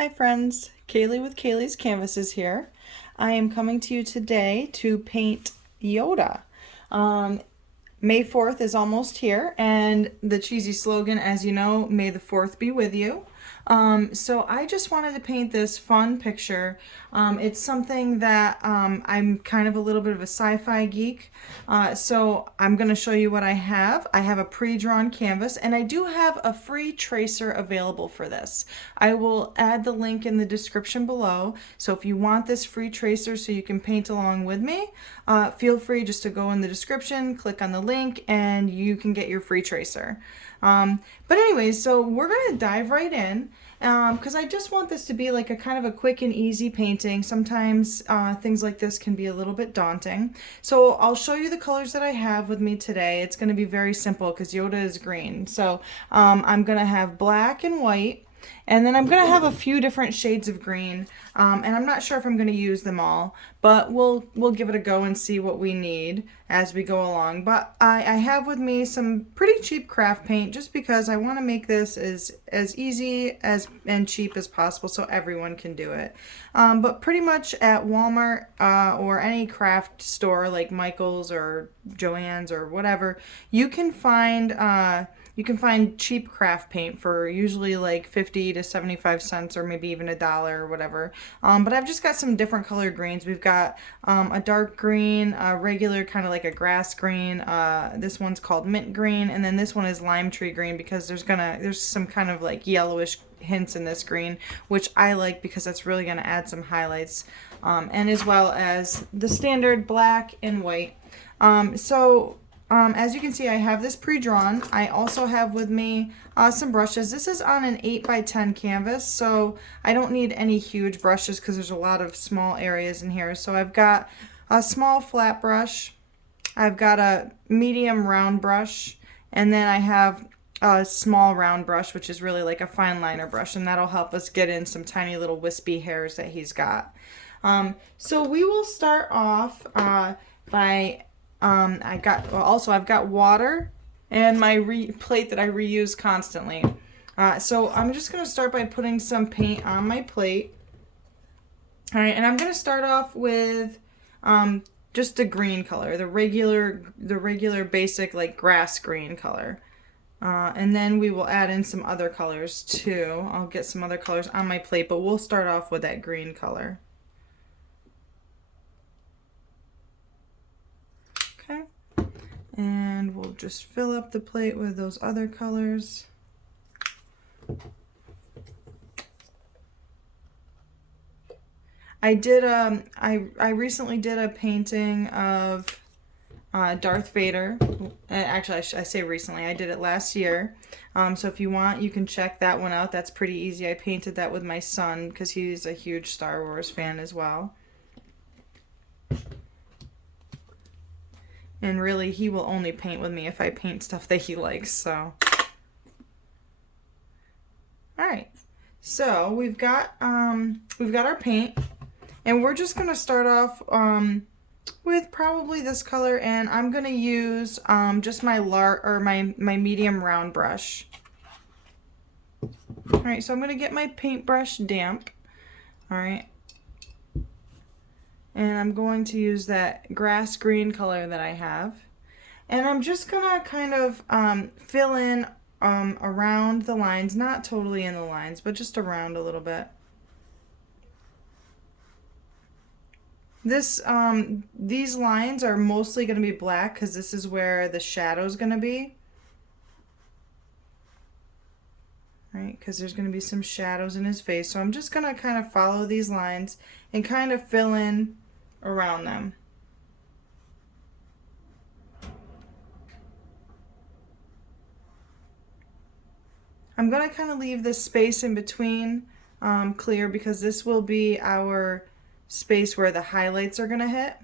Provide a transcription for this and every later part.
Hi friends, Kayleigh with Kayleigh's Canvases here. I am coming to you today to paint Yoda. Um, May 4th is almost here, and the cheesy slogan, as you know, May the 4th be with you. So I just wanted to paint this fun picture. It's something that I'm kind of a little bit of a sci-fi geek, so I'm going to show you what I have. I have a pre-drawn canvas, and I do have a free tracer available for this. I will add the link in the description below, so if you want this free tracer so you can paint along with me, feel free just to go in the description, click on the link, and you can get your free tracer. But anyways, so we're going to dive right in because I just want this to be like a kind of a quick and easy painting. Sometimes things like this can be a little bit daunting. So I'll show you the colors that I have with me today. It's going to be very simple because Yoda is green. So I'm going to have black and white. And then I'm going to have a few different shades of green, and I'm not sure if I'm going to use them all, but we'll give it a go and see what we need as we go along. But I have with me some pretty cheap craft paint just because I want to make this as easy and cheap as possible so everyone can do it. But pretty much at Walmart or any craft store like Michael's or Joann's or whatever, you can find cheap craft paint for usually like 50 to 75 cents or maybe even $1 or whatever. But I've just got some different colored greens. We've got a dark green, a regular kind of like a grass green. This one's called mint green, and then this one is lime tree green because there's some kind of like yellowish hints in this green, which I like because that's really going to add some highlights, and as well as the standard black and white. As you can see, I have this pre-drawn. I also have with me some brushes. This is on an 8x10 canvas, so I don't need any huge brushes because there's a lot of small areas in here. So I've got a small flat brush, I've got a medium round brush, and then I have a small round brush, which is really like a fine liner brush, and that'll help us get in some tiny little wispy hairs that he's got. So we will start off by I've got water and my plate that I reuse constantly. So I'm just going to start by putting some paint on my plate. All right, and I'm going to start off with just the green color, the regular basic like grass green color. And then we will add in some other colors too. I'll get some other colors on my plate, but we'll start off with that green color. Okay. And we'll just fill up the plate with those other colors. I recently did a painting of Darth Vader. Actually, I say recently. I did it last year. So if you want, you can check that one out. That's pretty easy. I painted that with my son because he's a huge Star Wars fan as well. And really, he will only paint with me if I paint stuff that he likes, so. Alright, so we've got our paint, and we're just gonna start off with probably this color, and I'm gonna use just my medium round brush. Alright, so I'm gonna get my paintbrush damp. Alright. And I'm going to use that grass green color that I have. And I'm just going to kind of fill in around the lines, not totally in the lines, but just around a little bit. These lines are mostly going to be black because this is where the shadow is going to be. Right, because there's going to be some shadows in his face. So I'm just going to kind of follow these lines and kind of fill in around them. I'm going to kind of leave this space in between clear because this will be our space where the highlights are going to hit.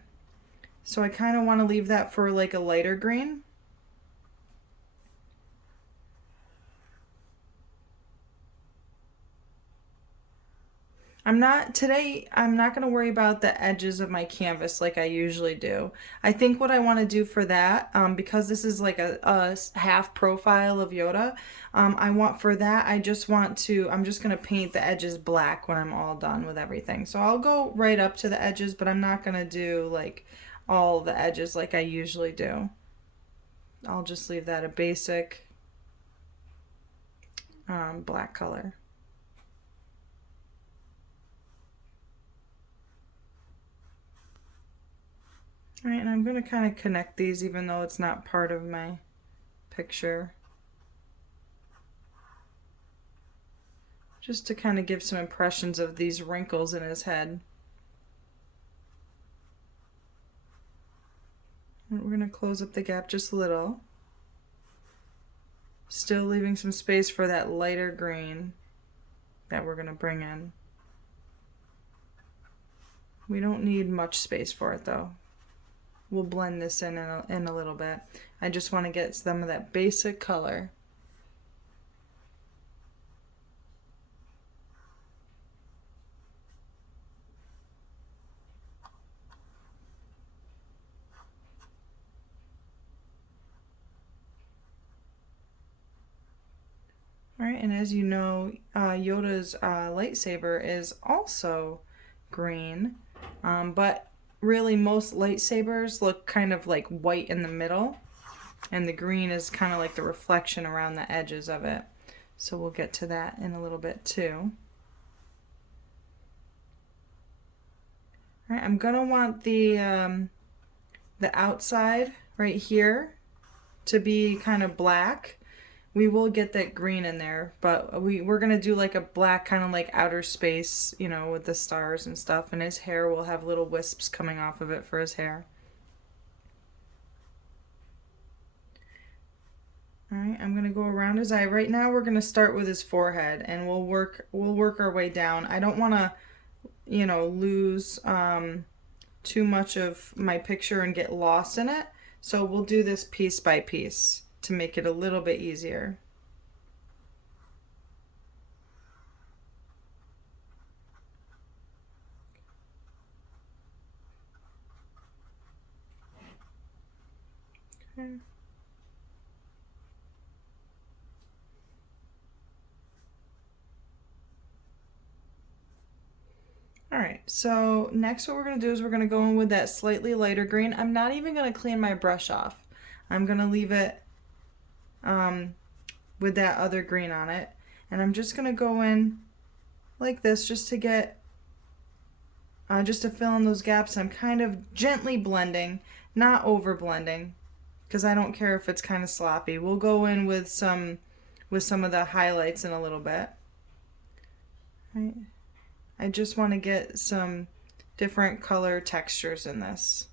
So I kind of want to leave that for like a lighter green. I'm not going to worry about the edges of my canvas like I usually do. I think what I want to do for that, because this is like a half profile of Yoda, I want for that, I'm just going to paint the edges black when I'm all done with everything. So I'll go right up to the edges, but I'm not going to do like all the edges like I usually do. I'll just leave that a basic black color. All right, and I'm going to kind of connect these even though it's not part of my picture. Just to kind of give some impressions of these wrinkles in his head. And we're going to close up the gap just a little. Still leaving some space for that lighter green that we're going to bring in. We don't need much space for it though. We'll blend this in a little bit. I just want to get some of that basic color. All right, and as you know, Yoda's lightsaber is also green, but really most lightsabers look kind of like white in the middle, and the green is kind of like the reflection around the edges of it. So we'll get to that in a little bit too. All right, I'm gonna want the outside right here to be kind of black. We will get that green in there, but we're gonna do like a black kind of like outer space, you know, with the stars and stuff, and his hair will have little wisps coming off of it for his hair. All right, I'm gonna go around his eye. Right now we're gonna start with his forehead and we'll work our way down. I don't wanna, you know, lose too much of my picture and get lost in it. So we'll do this piece by piece to make it a little bit easier. Okay. All right, so next what we're gonna do is we're gonna go in with that slightly lighter green. I'm not even gonna clean my brush off. I'm gonna leave it with that other green on it. And I'm just gonna go in like this just to get, just to fill in those gaps. I'm kind of gently blending, not over blending, because I don't care if it's kind of sloppy. We'll go in with some of the highlights in a little bit. Right. I just want to get some different color textures in this.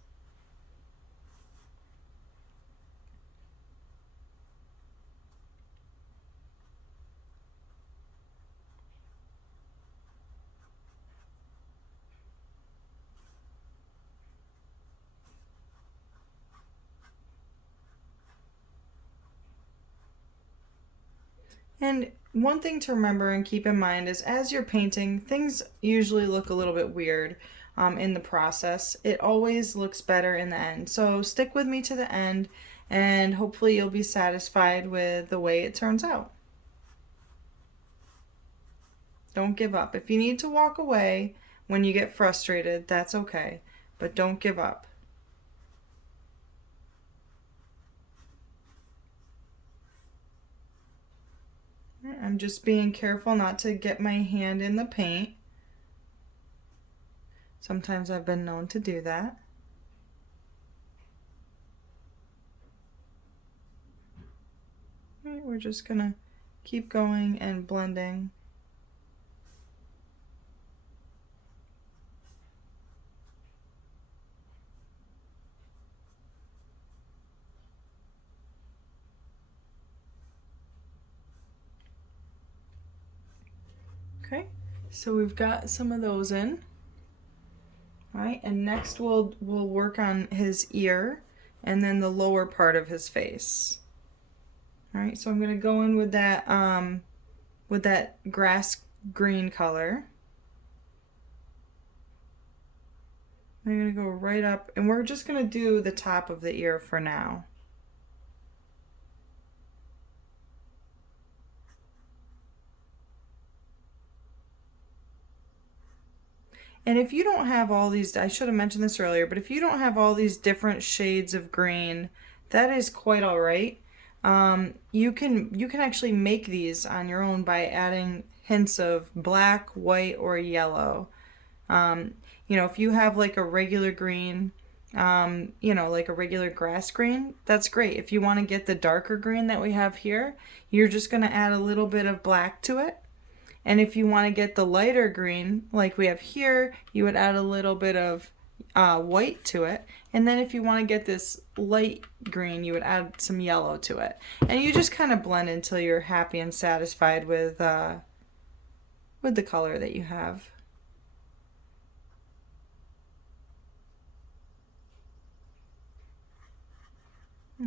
And one thing to remember and keep in mind is as you're painting, things usually look a little bit weird in the process. It always looks better in the end. So stick with me to the end and hopefully you'll be satisfied with the way it turns out. Don't give up. If you need to walk away when you get frustrated, that's okay, but don't give up. I'm just being careful not to get my hand in the paint. Sometimes I've been known to do that. All right, we're just gonna keep going and blending. Okay, so we've got some of those in. All right, and next we'll work on his ear and then the lower part of his face. All right, so I'm gonna go in with that grass green color. I'm going to go right up, and we're just going to do the top of the ear for now. And if you don't have all these, I should have mentioned this earlier, but if you don't have all these different shades of green, that is quite all right. You can actually make these on your own by adding hints of black, white, or yellow. You know, if you have like a regular green, you know, like a regular grass green, that's great. If you want to get the darker green that we have here, you're just going to add a little bit of black to it. And if you want to get the lighter green, like we have here, you would add a little bit of white to it. And then if you want to get this light green, you would add some yellow to it. And you just kind of blend until you're happy and satisfied with the color that you have.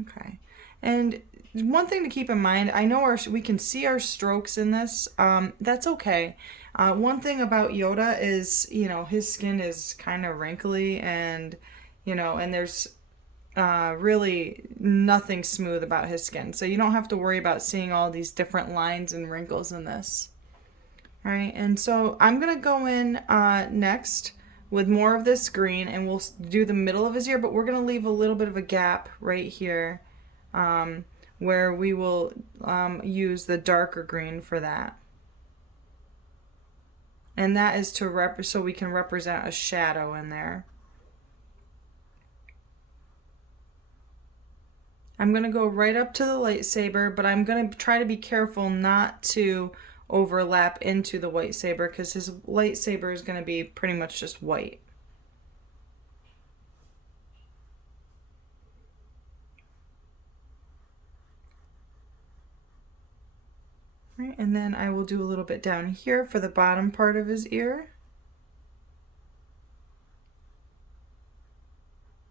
Okay. And one thing to keep in mind, I know we can see our strokes in this. That's okay. One thing about Yoda is, you know, his skin is kind of wrinkly and, you know, and there's really nothing smooth about his skin. So you don't have to worry about seeing all these different lines and wrinkles in this. All right, and so I'm going to go in next with more of this green, and we'll do the middle of his ear, but we're going to leave a little bit of a gap right here where we will use the darker green for that. And that is to so we can represent a shadow in there. I'm going to go right up to the lightsaber, but I'm going to try to be careful not to overlap into the lightsaber because his lightsaber is going to be pretty much just white. Right, and then I will do a little bit down here for the bottom part of his ear.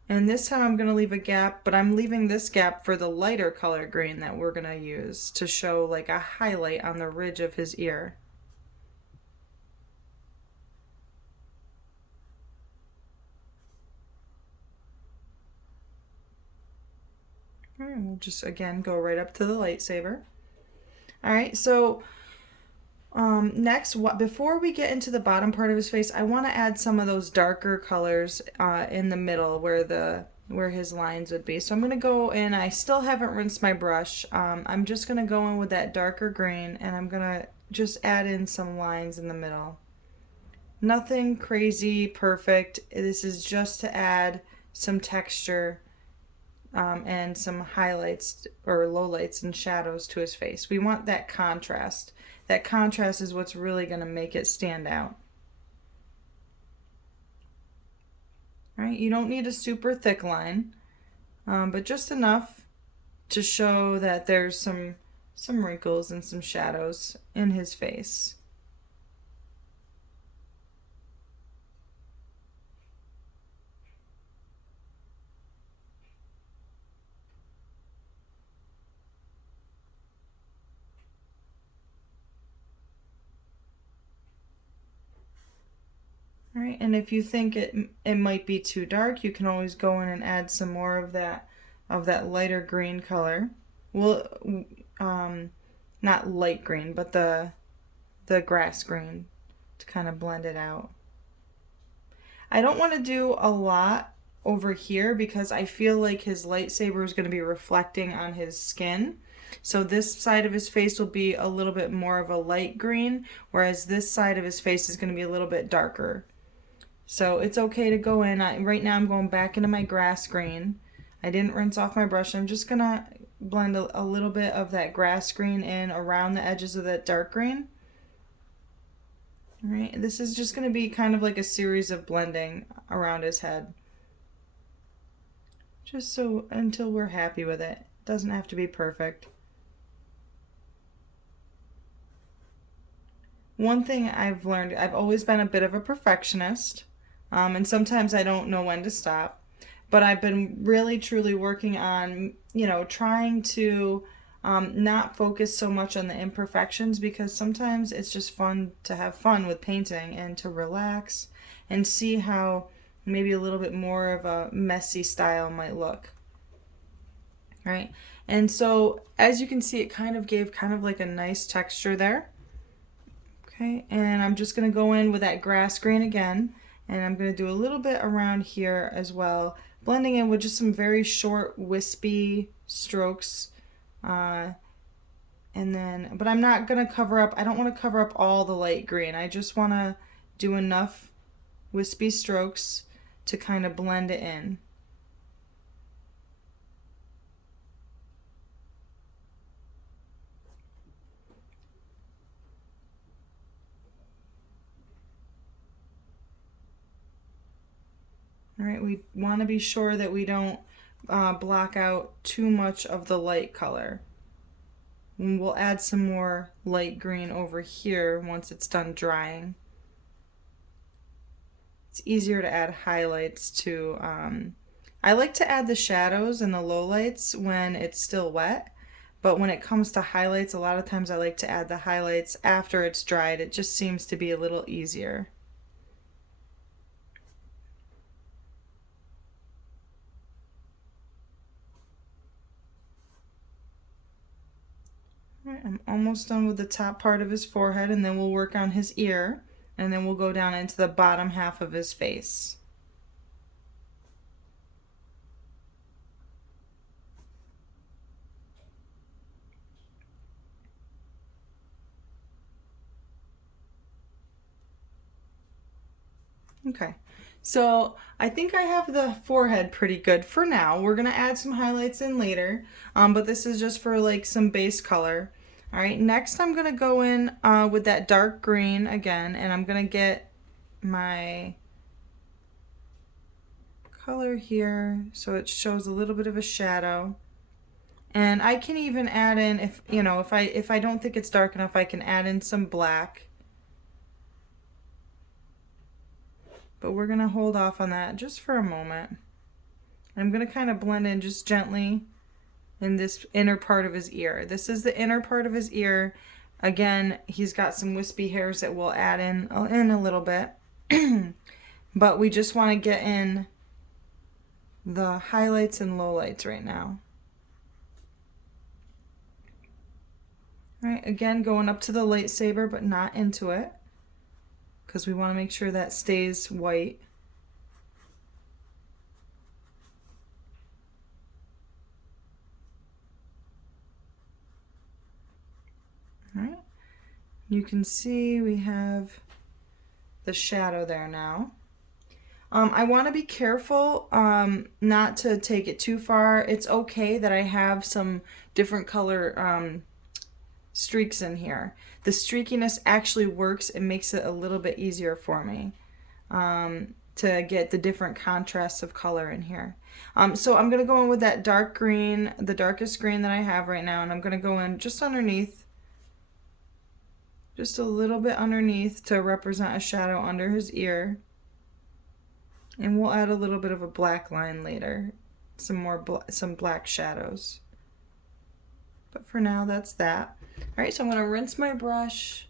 And this time I'm going to leave a gap, but I'm leaving this gap for the lighter color green that we're going to use to show like a highlight on the ridge of his ear. All right, we'll just again go right up to the lightsaber. All right, so next, before we get into the bottom part of his face, I want to add some of those darker colors in the middle where his lines would be. So I'm going to go in, I still haven't rinsed my brush. I'm just going to go in with that darker green and I'm going to just add in some lines in the middle. Nothing crazy, perfect. This is just to add some texture and some highlights or lowlights and shadows to his face. We want that contrast. That contrast is what's really going to make it stand out. All right, you don't need a super thick line, but just enough to show that there's some wrinkles and some shadows in his face. All right, and if you think it might be too dark, you can always go in and add some more of that lighter green color. Well, not light green, but the grass green to kind of blend it out. I don't want to do a lot over here because I feel like his lightsaber is going to be reflecting on his skin. So this side of his face will be a little bit more of a light green, whereas this side of his face is going to be a little bit darker. So it's okay to go in. Right now I'm going back into my grass green. I didn't rinse off my brush. I'm just going to blend a little bit of that grass green in around the edges of that dark green. All right, this is just going to be kind of like a series of blending around his head. Just so until we're happy with it. It doesn't have to be perfect. One thing I've learned, I've always been a bit of a perfectionist. And sometimes I don't know when to stop. But I've been really, truly working on, you know, trying to not focus so much on the imperfections because sometimes it's just fun to have fun with painting and to relax and see how Maybe a little bit more of a messy style might look. All right, and so as you can see, it kind of gave kind of like a nice texture there. Okay, and I'm just going to go in with that grass green again, and I'm going to do a little bit around here as well, blending in with just some very short wispy strokes. And then, but I'm not going to cover up, I don't want to cover up all the light green. I just want to do enough wispy strokes to kind of blend it in. All right, we want to be sure that we don't block out too much of the light color. And we'll add some more light green over here once it's done drying. It's easier to add highlights to, I like to add the shadows and the lowlights when it's still wet, but when it comes to highlights, a lot of times I like to add the highlights after it's dried. It just seems to be a little easier. I'm almost done with the top part of his forehead, and then we'll work on his ear, and then we'll go down into the bottom half of his face. Okay, so I think I have the forehead pretty good for now. We're gonna add some highlights in later, but this is just for like some base color. All right, next I'm gonna go in with that dark green again, and I'm gonna get my color here so it shows a little bit of a shadow. And I can even add in, if you know, if I don't think it's dark enough, I can add in some black. But we're gonna hold off on that just for a moment. I'm gonna kind of blend in just gently in this inner part of his ear. This is the inner part of his ear. Again, he's got some wispy hairs that we'll add in a little bit. But we just want to get in the highlights and lowlights right now. All right, again, going up to the lightsaber, but not into it, because we want to make sure that stays white. All right, you can see we have the shadow there now. I want to be careful not to take it too far. It's okay that I have some different color streaks in here. The streakiness actually works. It makes it a little bit easier for me to get the different contrasts of color in here. So I'm going to go in with that dark green, the darkest green that I have right now, and I'm going to go in just underneath, just a little bit underneath to represent a shadow under his ear. And we'll add a little bit of a black line later, some black shadows. But for now, that's that. All right, so I'm going to rinse my brush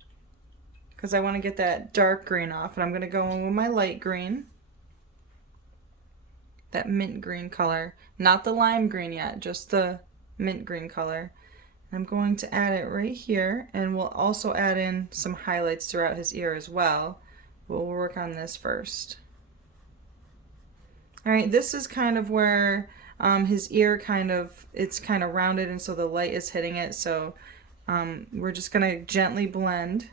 because I want to get that dark green off, and I'm going to go in with my light green, that mint green color, not the lime green yet, just the mint green color. I'm going to add it right here, and we'll also add in some highlights throughout his ear as well. We'll work on this first. All right, this is kind of where his ear it's kind of rounded, and so the light is hitting it. So we're just gonna gently blend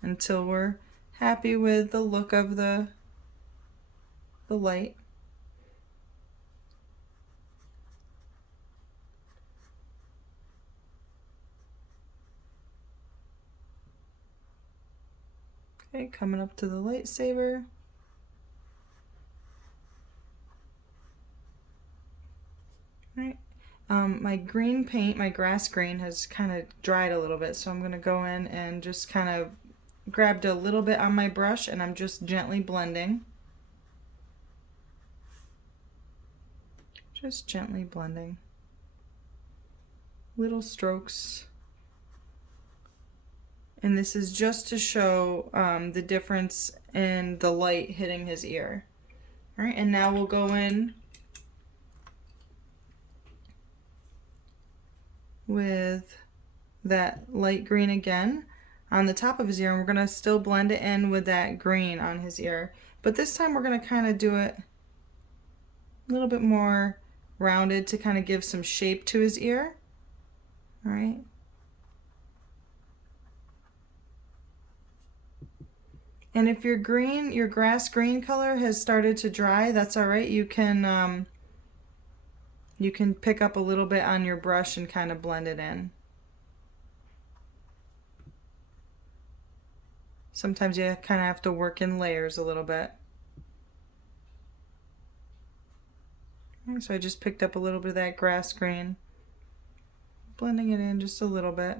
until we're happy with the look of the light. Okay, coming up to the lightsaber. Right. My green paint, my grass green, has kind of dried a little bit, so I'm going to go in and just kind of grabbed a little bit on my brush, and I'm just gently blending. Just gently blending. Little strokes. And this is just to show the difference in the light hitting his ear. All right, and now we'll go in with that light green again on the top of his ear, and we're going to still blend it in with that green on his ear. But this time we're going to kind of do it a little bit more rounded to kind of give some shape to his ear. All right. And if your green, your grass green color has started to dry, that's all right. You can pick up a little bit on your brush and kind of blend it in. Sometimes you kind of have to work in layers a little bit. So I just picked up a little bit of that grass green, blending it in just a little bit.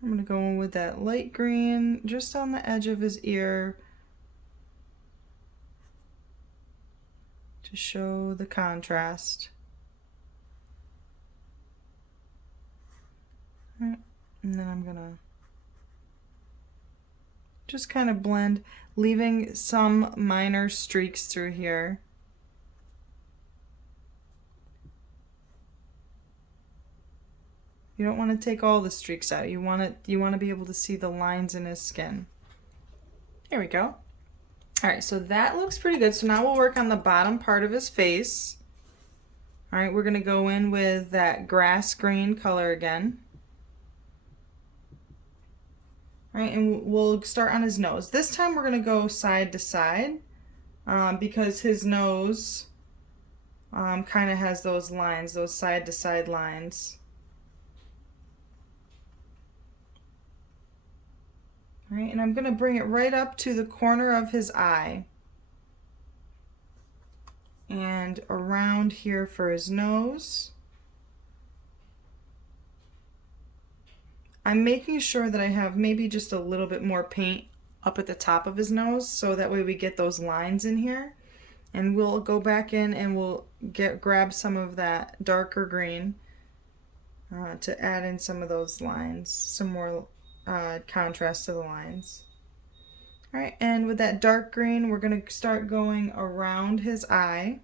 I'm going to go in with that light green just on the edge of his ear to show the contrast. Right. And then I'm going to just kind of blend, leaving some minor streaks through here. You don't want to take all the streaks out. You want to be able to see the lines in his skin. There we go. All right, so that looks pretty good. So now we'll work on the bottom part of his face. All right, we're going to go in with that grass green color again. All right, and we'll start on his nose. This time we're going to go side to side because his nose kind of has those lines, those side to side lines. All right, and I'm going to bring it right up to the corner of his eye. And around here for his nose. I'm making sure that I have maybe just a little bit more paint up at the top of his nose so that way we get those lines in here. And we'll go back in and we'll grab some of that darker green to add in some of those lines, some more contrast to the lines. All right, and with that dark green, we're going to start going around his eye.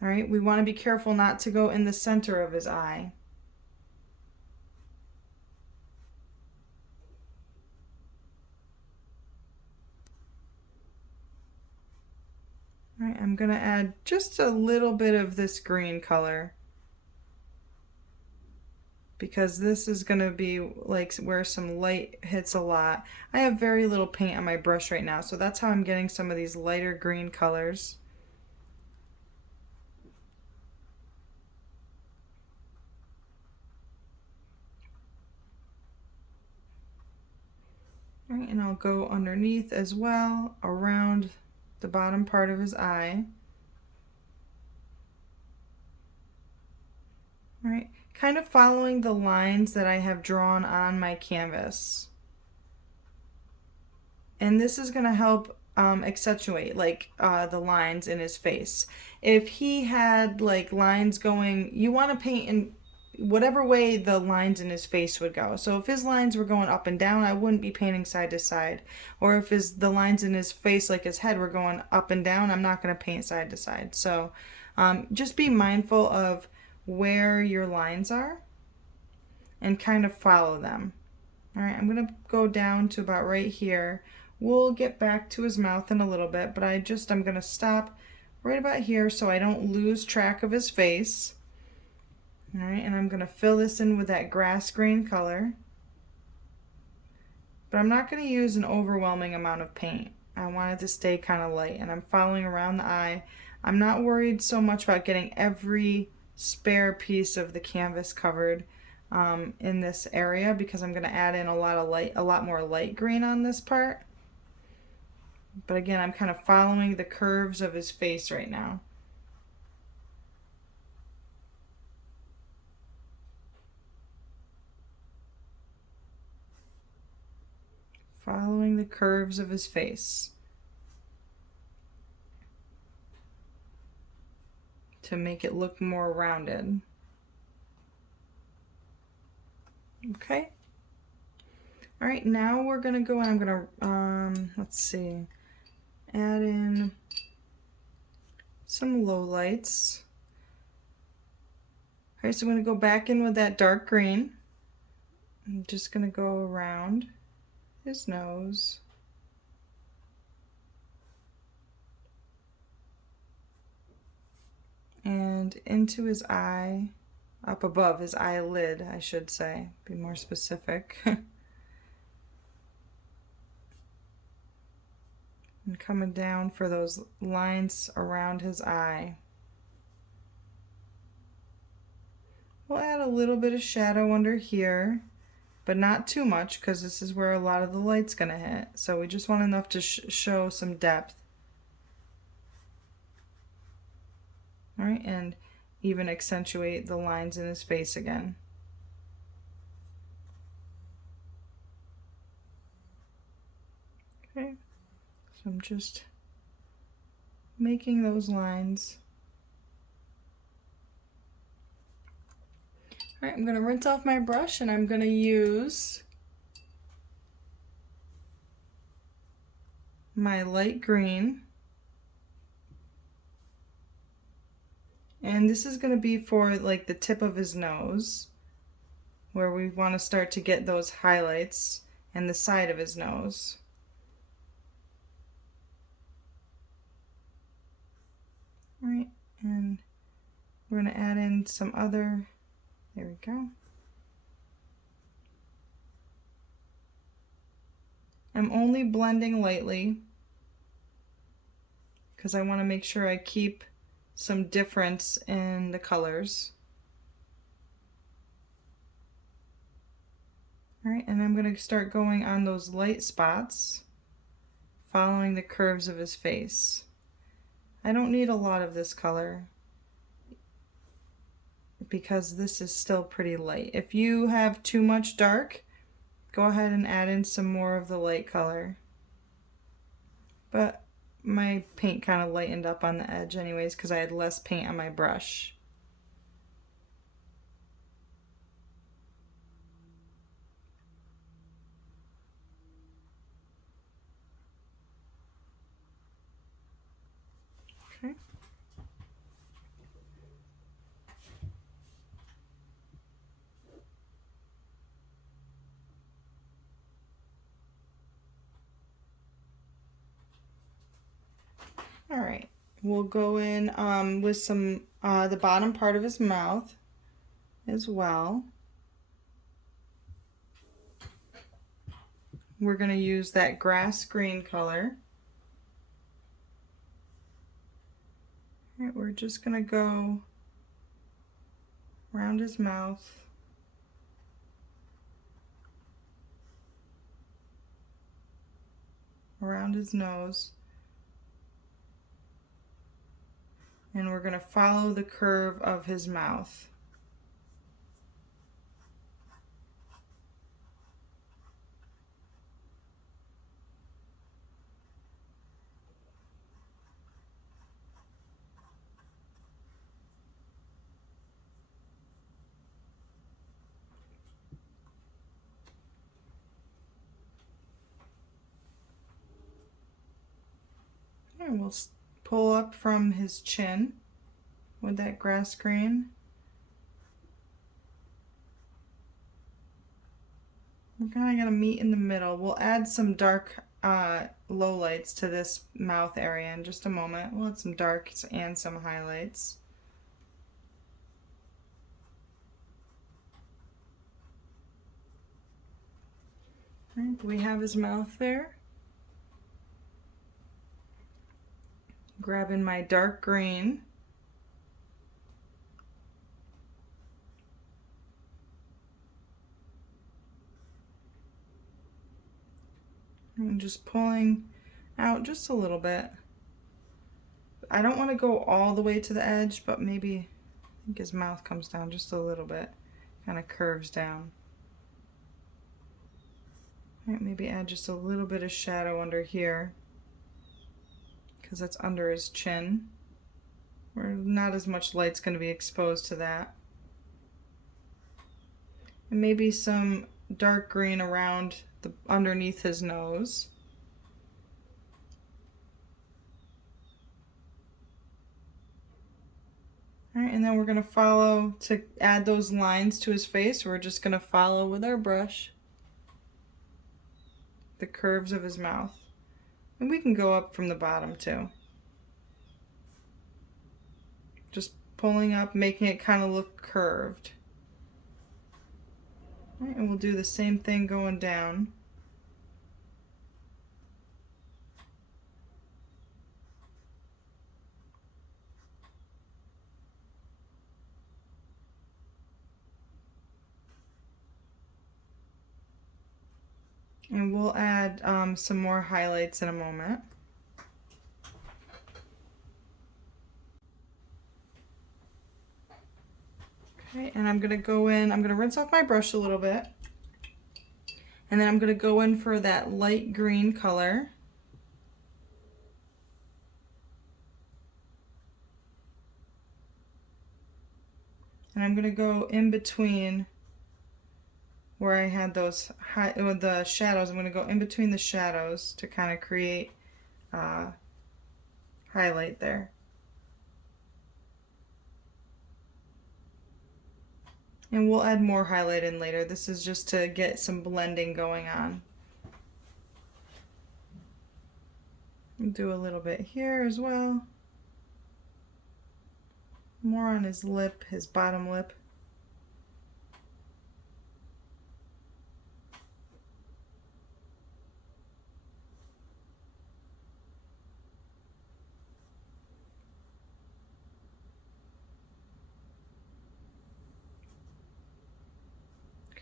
All right, we want to be careful not to go in the center of his eye. All right, I'm going to add just a little bit of this green color, because this is going to be like where some light hits a lot. I have very little paint on my brush right now, so that's how I'm getting some of these lighter green colors. All right, and I'll go underneath as well, around the bottom part of his eye. All right, kind of following the lines that I have drawn on my canvas. And this is going to help accentuate like the lines in his face. If he had like lines going, you want to paint in whatever way the lines in his face would go. So if his lines were going up and down, I wouldn't be painting side to side. Or if the lines in his face, like his head, were going up and down, I'm not going to paint side to side. So just be mindful of where your lines are and kind of follow them. All right, I'm going to go down to about right here. We'll get back to his mouth in a little bit, but I'm going to stop right about here so I don't lose track of his face. All right, and I'm going to fill this in with that grass green color. But I'm not going to use an overwhelming amount of paint. I want it to stay kind of light, and I'm following around the eye. I'm not worried so much about getting every spare piece of the canvas covered in this area, because I'm going to add in a lot more light green on this part. But again, I'm kind of following the curves of his face right now. Following the curves of his face to make it look more rounded. Okay. All right, now we're gonna go and I'm gonna, let's see, add in some low lights. All right, so I'm gonna go back in with that dark green. I'm just gonna go around his nose. And into his eye, up above his eyelid, I should say, be more specific. And coming down for those lines around his eye. We'll add a little bit of shadow under here, but not too much because this is where a lot of the light's gonna hit. So we just want enough to show some depth. All right, and even accentuate the lines in his face again. Okay, so I'm just making those lines. All right, I'm gonna rinse off my brush and I'm gonna use my light green. And this is gonna be for like the tip of his nose, where we wanna start to get those highlights and the side of his nose. All right, and we're gonna add in some other, there we go. I'm only blending lightly because I want to make sure I keep some difference in the colors. All right, and I'm going to start going on those light spots, following the curves of his face. I don't need a lot of this color because this is still pretty light. If you have too much dark, go ahead and add in some more of the light color. But my paint kind of lightened up on the edge anyways because I had less paint on my brush. Okay. All right, we'll go in with some the bottom part of his mouth as well. We're going to use that grass green color. All right, we're just going to go around his mouth, around his nose, and we're going to follow the curve of his mouth. And we'll pull up from his chin with that grass green. We're kind of going to meet in the middle. We'll add some dark low lights to this mouth area in just a moment. We'll add some darks and some highlights. All right, we have his mouth there. Grabbing my dark green. And just pulling out just a little bit. I don't want to go all the way to the edge, but maybe I think his mouth comes down just a little bit. Kind of curves down. All right, maybe add just a little bit of shadow under here because that's under his chin. Where not as much light's going to be exposed to that. And maybe some dark green around the underneath his nose. All right, and then we're going to follow to add those lines to his face. We're just going to follow with our brush the curves of his mouth. And we can go up from the bottom too. Just pulling up, making it kind of look curved. All right, and we'll do the same thing going down. And we'll add some more highlights in a moment. Okay, and I'm gonna go in, I'm gonna rinse off my brush a little bit. And then I'm gonna go in for that light green color. And I'm gonna go in between where I had those with the shadows. I'm going to go in between the shadows to kind of create highlight there. And we'll add more highlight in later. This is just to get some blending going on. Do a little bit here as well. More on his lip, his bottom lip.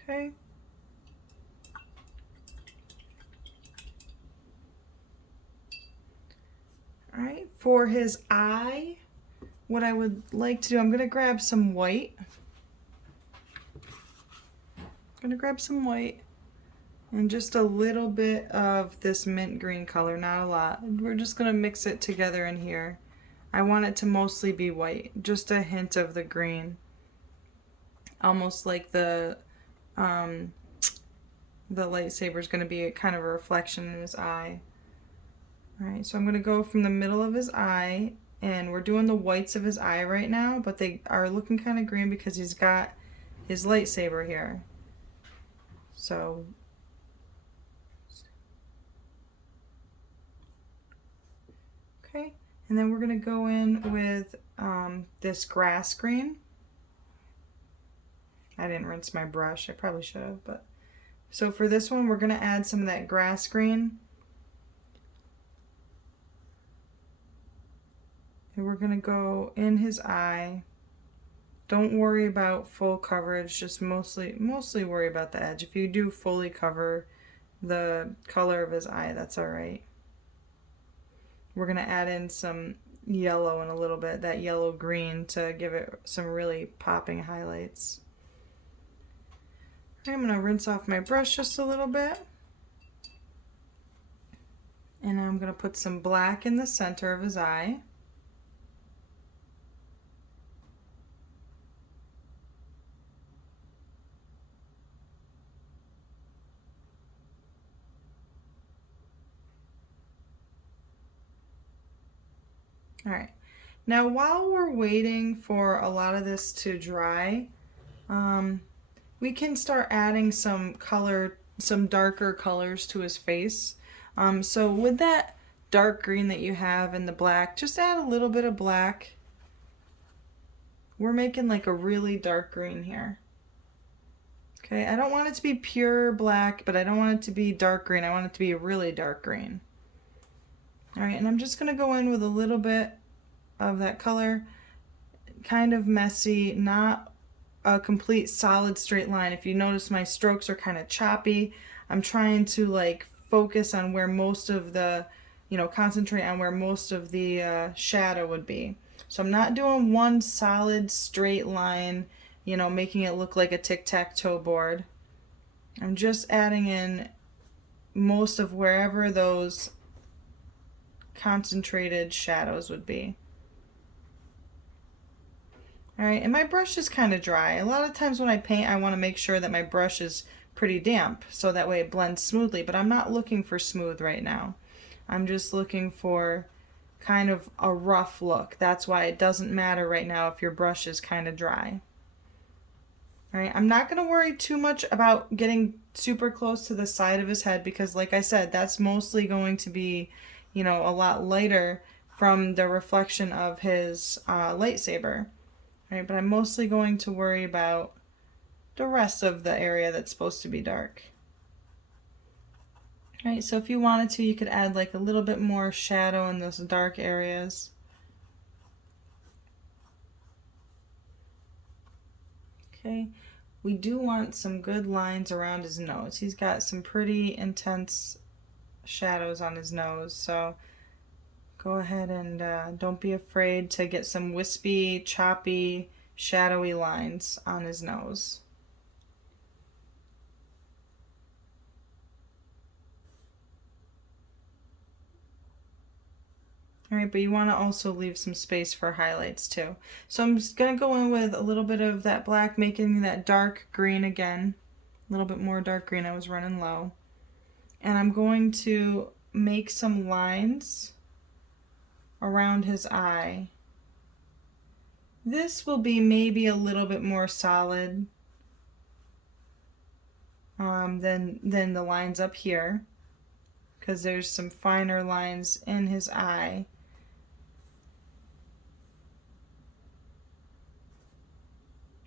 Okay. All right, for his eye, what I would like to do, I'm gonna grab some white. And just a little bit of this mint green color, not a lot. We're just gonna mix it together in here. I want it to mostly be white, just a hint of the green. Almost like the lightsaber is gonna be kind of a reflection in his eye. All right, so I'm gonna go from the middle of his eye, and we're doing the whites of his eye right now, but they are looking kind of green because he's got his lightsaber here. So okay, and then we're gonna go in with this grass green. I didn't rinse my brush, I probably should have, but so for this one we're gonna add some of that grass green. And we're gonna go in his eye. Don't worry about full coverage, just mostly worry about the edge. If you do fully cover the color of his eye, that's all right. We're gonna add in some yellow in a little bit, that yellow green, to give it some really popping highlights. I'm gonna rinse off my brush just a little bit. And I'm gonna put some black in the center of his eye. All right, now while we're waiting for a lot of this to dry, we can start adding some color, some darker colors to his face. So with that dark green that you have and the black, just add a little bit of black. We're making like a really dark green here. Okay, I don't want it to be pure black, but I don't want it to be dark green. I want it to be a really dark green. All right, and I'm just gonna go in with a little bit of that color, kind of messy, not a complete solid straight line. If you notice, my strokes are kind of choppy. I'm trying to like focus on where most of the, concentrate on where most of the shadow would be. So I'm not doing one solid straight line, making it look like a tic-tac-toe board. I'm just adding in most of wherever those concentrated shadows would be. All right, and my brush is kind of dry. A lot of times when I paint, I want to make sure that my brush is pretty damp so that way it blends smoothly, but I'm not looking for smooth right now. I'm just looking for kind of a rough look. That's why it doesn't matter right now if your brush is kind of dry. All right, I'm not going to worry too much about getting super close to the side of his head because like I said, that's mostly going to be, you know, a lot lighter from the reflection of his lightsaber. All right, but I'm mostly going to worry about the rest of the area that's supposed to be dark. All right, so if you wanted to, you could add like a little bit more shadow in those dark areas. Okay, we do want some good lines around his nose. He's got some pretty intense shadows on his nose, so go ahead and don't be afraid to get some wispy, choppy, shadowy lines on his nose. All right, but you want to also leave some space for highlights too. So I'm just going to go in with a little bit of that black, making that dark green again. A little bit more dark green, I was running low. And I'm going to make some lines around his eye. This will be maybe a little bit more solid than the lines up here, because there's some finer lines in his eye.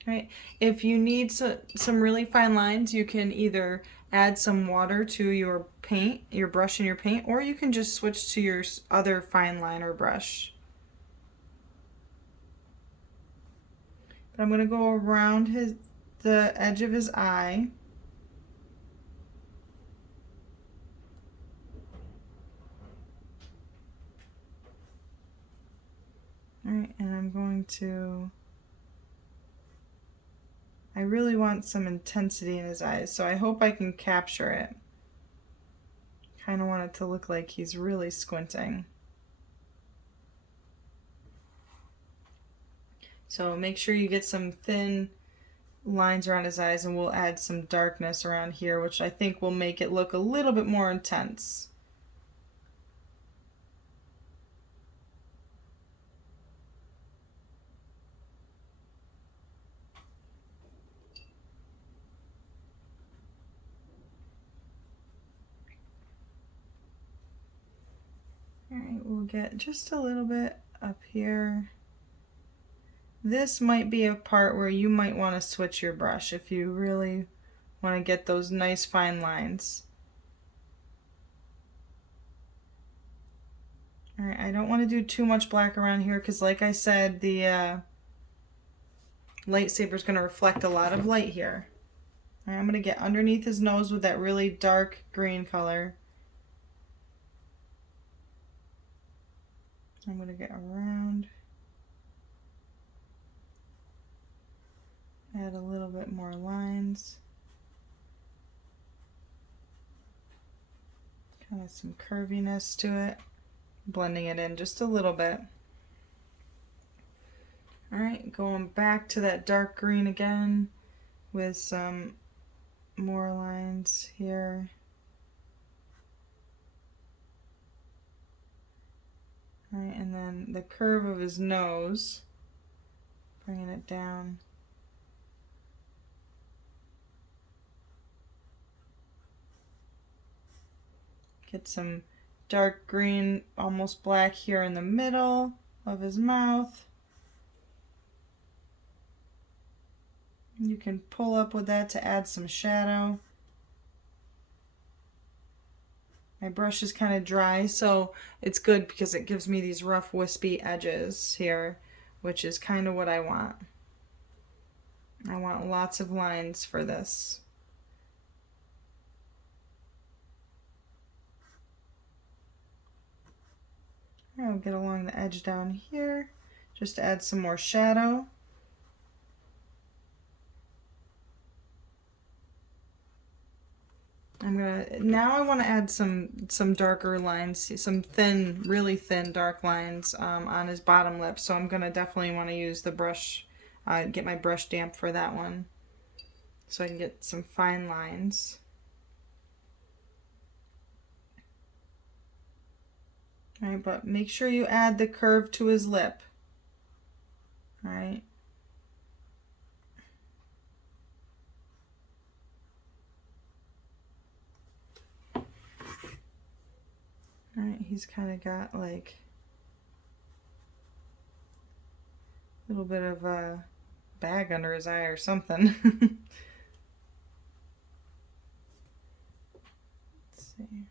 Right. If you need some really fine lines, you can either add some water to your paint, your brush and your paint, or you can just switch to your other fine liner brush. But I'm going to go around the edge of his eye. All right, and I'm going to, I really want some intensity in his eyes, so I hope I can capture it. Kind of want it to look like he's really squinting. So make sure you get some thin lines around his eyes, and we'll add some darkness around here, which I think will make it look a little bit more intense. All right, we'll get just a little bit up here. This might be a part where you might want to switch your brush if you really want to get those nice fine lines. All right, I don't want to do too much black around here because like I said, the lightsaber is going to reflect a lot of light here. All right, I'm going to get underneath his nose with that really dark green color. I'm going to get around. Add a little bit more lines. Kind of some curviness to it. Blending it in just a little bit. All right, going back to that dark green again with some more lines here. All right, and then the curve of his nose, bringing it down. Get some dark green, almost black here in the middle of his mouth. You can pull up with that to add some shadow. My brush is kind of dry, so it's good because it gives me these rough, wispy edges here, which is kind of what I want. I want lots of lines for this. I'll get along the edge down here just to add some more shadow. Now I want to add some darker lines, some thin, really thin dark lines on his bottom lip. So I'm gonna definitely want to use the brush get my brush damp for that one so I can get some fine lines. All right, but make sure you add the curve to his lip. All right. All right, he's kind of got like a little bit of a bag under his eye or something. Let's see.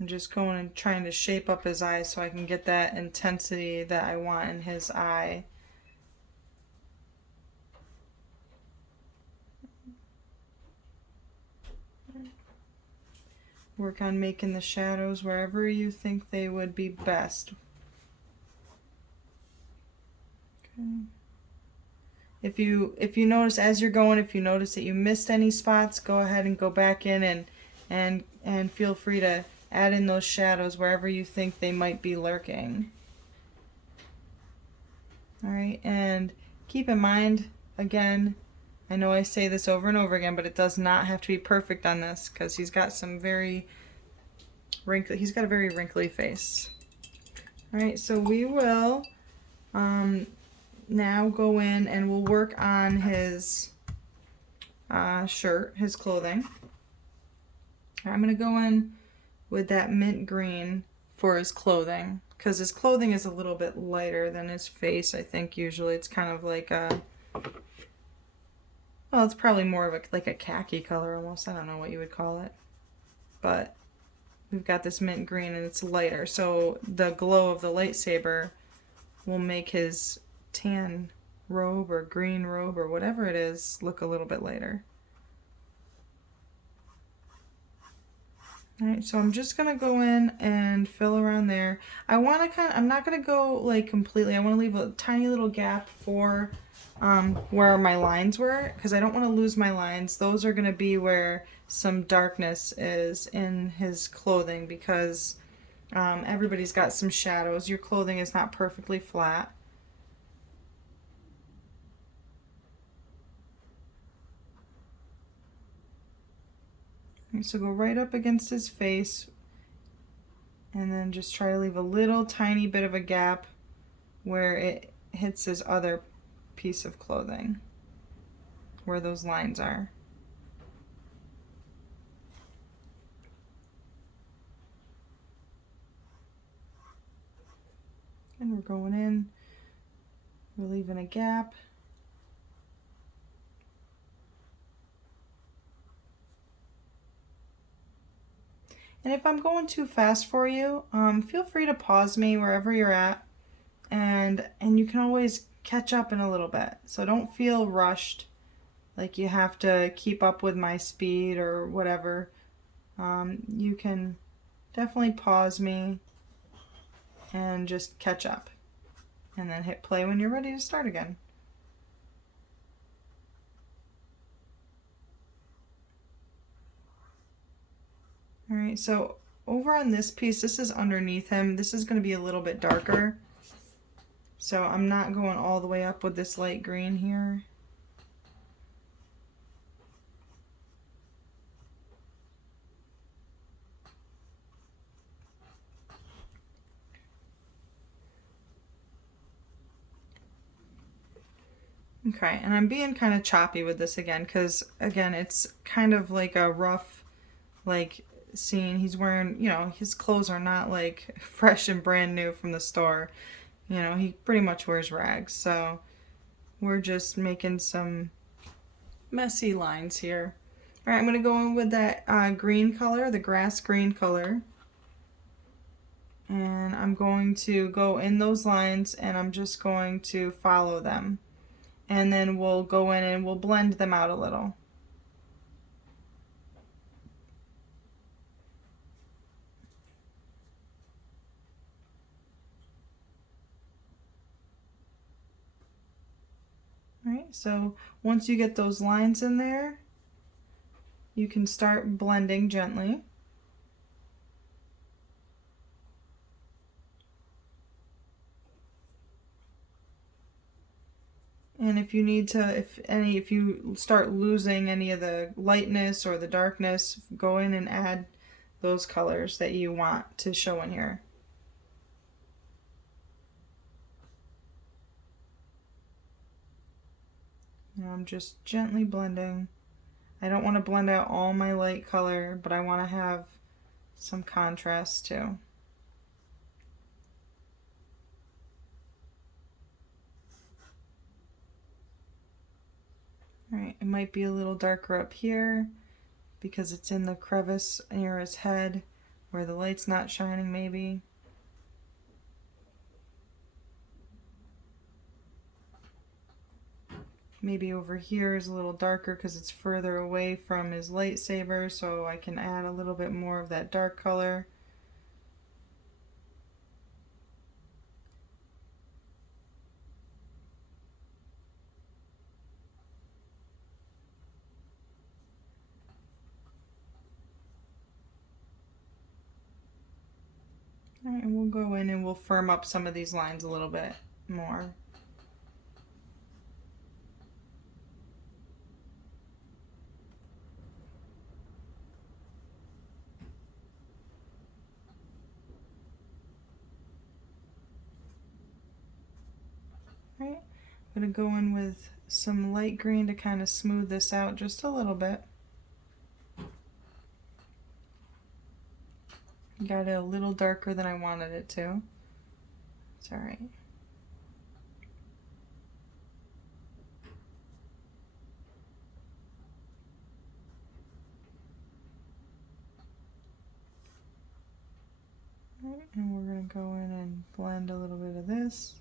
I'm just going and trying to shape up his eyes so I can get that intensity that I want in his eye. Work on making the shadows wherever you think they would be best. Okay. If you notice as you're going, if you notice that you missed any spots, go ahead and go back in and feel free to add in those shadows wherever you think they might be lurking. All right, and keep in mind, again, I know I say this over and over again, but it does not have to be perfect on this because he's got some very wrinkly, he's got a very wrinkly face. All right, so we will now go in and we'll work on his shirt, his clothing. I'm going to go in with that mint green for his clothing because his clothing is a little bit lighter than his face. I think usually it's kind of like a, well, it's probably more of a, like a khaki color almost. I don't know what you would call it, but we've got this mint green and it's lighter, so the glow of the lightsaber will make his tan robe or green robe or whatever it is look a little bit lighter. All right, so I'm just gonna go in and fill around there. I want to I'm not gonna go like completely. I want to leave a tiny little gap for where my lines were because I don't want to lose my lines. Those are gonna be where some darkness is in his clothing because everybody's got some shadows. Your clothing is not perfectly flat. So go right up against his face and then just try to leave a little tiny bit of a gap where it hits his other piece of clothing, where those lines are. And we're going in, we're leaving a gap. And if I'm going too fast for you, feel free to pause me wherever you're at, and you can always catch up in a little bit. So don't feel rushed, like you have to keep up with my speed or whatever. You can definitely pause me and just catch up, and then hit play when you're ready to start again. All right, so over on this piece, this is underneath him. This is going to be a little bit darker. So I'm not going all the way up with this light green here. Okay, and I'm being kind of choppy with this again because, again, it's kind of like a rough, like, scene. He's wearing, you know, his clothes are not, like, fresh and brand new from the store. You know, he pretty much wears rags, so we're just making some messy lines here. All right, I'm going to go in with that green color, the grass green color. And I'm going to go in those lines and I'm just going to follow them. And then we'll go in and we'll blend them out a little. right, so once you get those lines in there, you can start blending gently. And if you need to, if you start losing any of the lightness or the darkness, go in and add those colors that you want to show in here. Now I'm just gently blending. I don't want to blend out all my light color, but I want to have some contrast too. Alright, it might be a little darker up here because it's in the crevice near his head where the light's not shining maybe. Maybe over here is a little darker because it's further away from his lightsaber, so I can add a little bit more of that dark color. Alright, and we'll go in and we'll firm up some of these lines a little bit more. Alright, I'm going to go in with some light green to kind of smooth this out just a little bit. Got it a little darker than I wanted it to. It's alright. Alright, and we're going to go in and blend a little bit of this.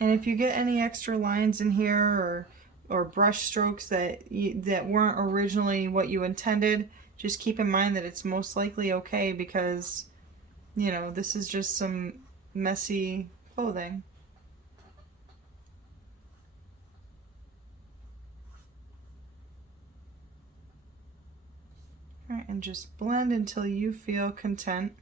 And if you get any extra lines in here or brush strokes that weren't originally what you intended, just keep in mind that it's most likely okay because, you know, this is just some messy clothing. Alright, and just blend until you feel content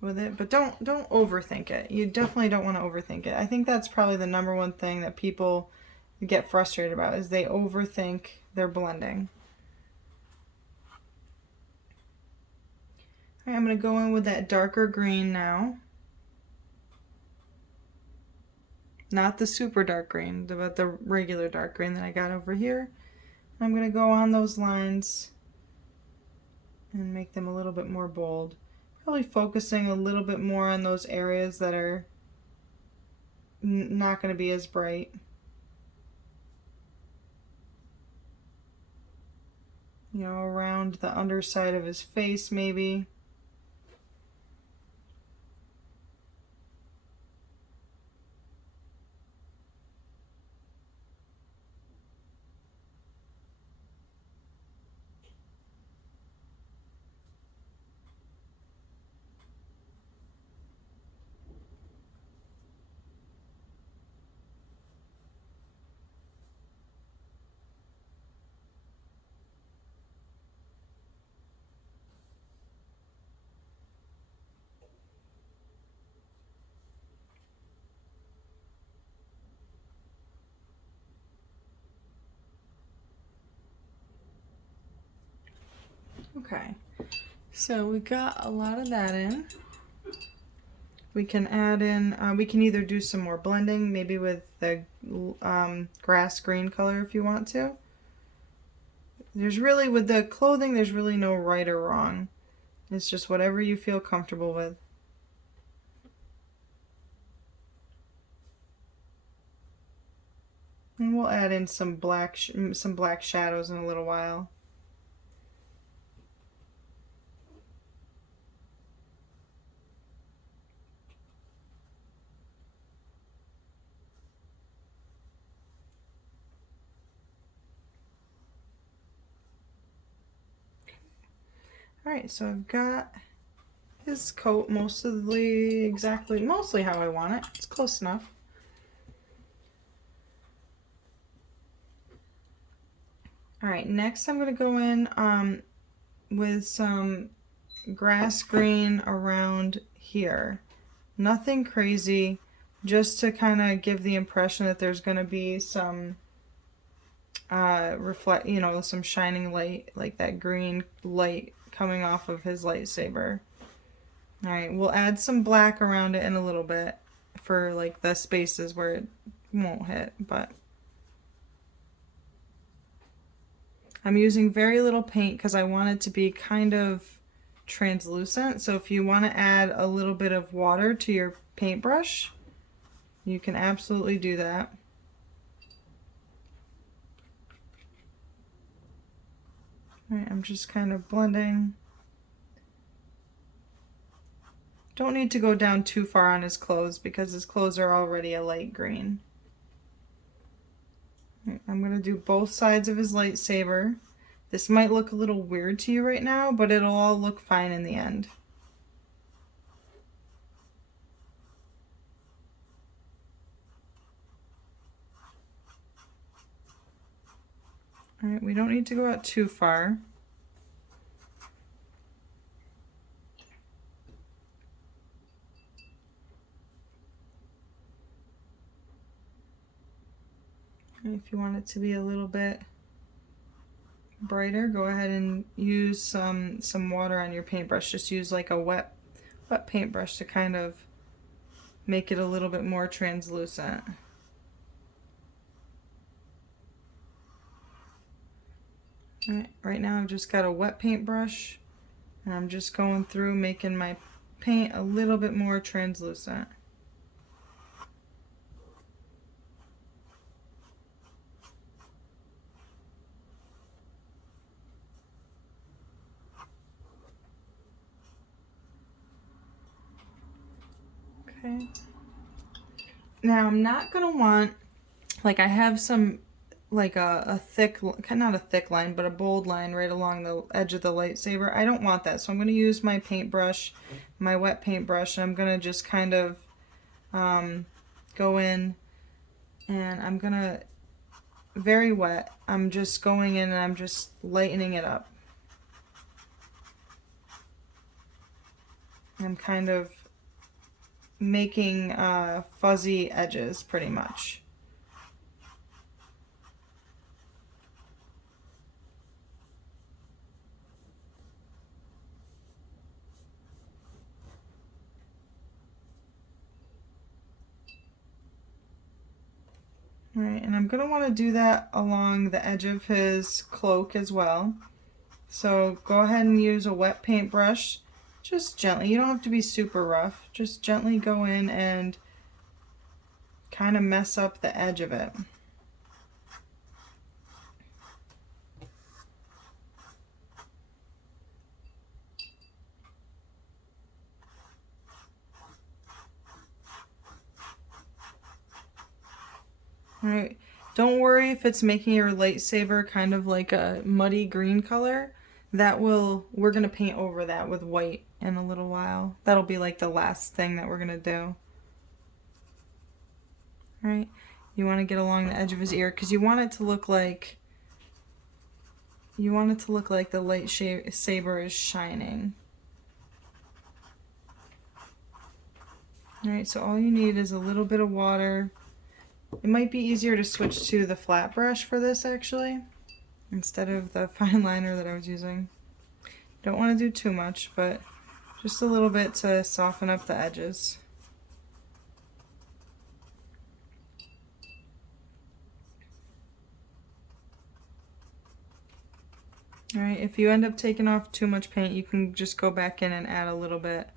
with it, but don't overthink it. You definitely don't want to overthink it. I think that's probably the number one thing that people get frustrated about is they overthink their blending. Alright, I'm going to go in with that darker green now. Not the super dark green, but the regular dark green that I got over here. I'm going to go on those lines and make them a little bit more bold. Probably focusing a little bit more on those areas that are not going to be as bright. You know, around the underside of his face maybe. Okay, so we got a lot of that in. We can add in, we can either do some more blending, maybe with the grass green color if you want to. There's really, with the clothing, there's really no right or wrong. It's just whatever you feel comfortable with. And we'll add in some black shadows in a little while. Alright, so I've got his coat mostly how I want it. It's close enough. All right, next I'm going to go in with some grass green around here. Nothing crazy, just to kind of give the impression that there's going to be some some shining light, like that green light coming off of his lightsaber. All right, we'll add some black around it in a little bit for like the spaces where it won't hit, but I'm using very little paint because I want it to be kind of translucent. So if you want to add a little bit of water to your paintbrush, you can absolutely do that. All right, I'm just kind of blending. Don't need to go down too far on his clothes because his clothes are already a light green. I'm going to do both sides of his lightsaber. This might look a little weird to you right now, but it'll all look fine in the end. All right, we don't need to go out too far. If you want it to be a little bit brighter, go ahead and use some water on your paintbrush. Just use like a wet paintbrush to kind of make it a little bit more translucent. Right now I've just got a wet paintbrush and I'm just going through making my paint a little bit more translucent. Okay. Now I'm not gonna want, like I have some, like a thick, not a thick line, but a bold line right along the edge of the lightsaber. I don't want that, so I'm gonna use my paintbrush, my wet paintbrush, and I'm gonna just kind of go in and I'm gonna, very wet, I'm just going in and I'm just lightening it up. I'm kind of making fuzzy edges pretty much. All right, and I'm gonna want to do that along the edge of his cloak as well. So go ahead and use a wet paintbrush, just gently. You don't have to be super rough. Just gently go in and kind of mess up the edge of it. All right, don't worry if it's making your lightsaber kind of like a muddy green color. We're gonna paint over that with white in a little while. That'll be like the last thing that we're gonna do. All right, you want to get along the edge of his ear because you want it to look like the lightsaber is shining. All right, so all you need is a little bit of water. It might be easier to switch to the flat brush for this actually, instead of the fine liner that I was using. Don't want to do too much, but just a little bit to soften up the edges. All right, if you end up taking off too much paint, you can just go back in and add a little bit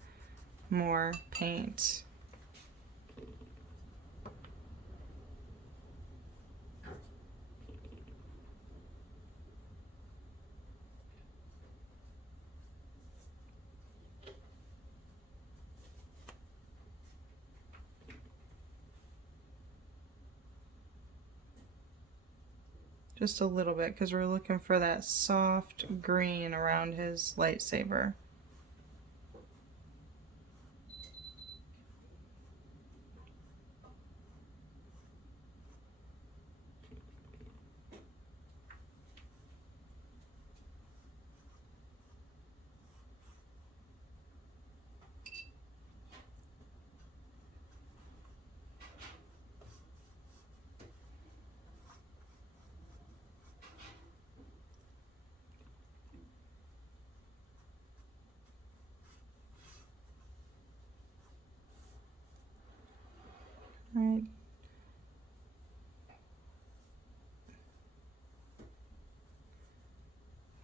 more paint. Just a little bit, because we're looking for that soft green around his lightsaber.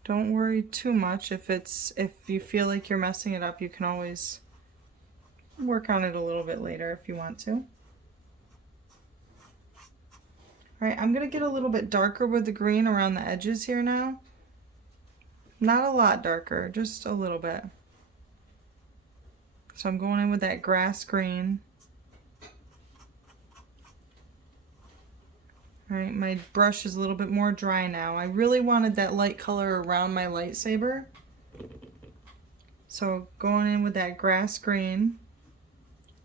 Don't worry too much. If you feel like you're messing it up, you can always work on it a little bit later if you want to. All right, I'm gonna get a little bit darker with the green around the edges here now. Not a lot darker, just a little bit. So I'm going in with that grass green. All right, my brush is a little bit more dry now. I really wanted that light color around my lightsaber. So going in with that grass green,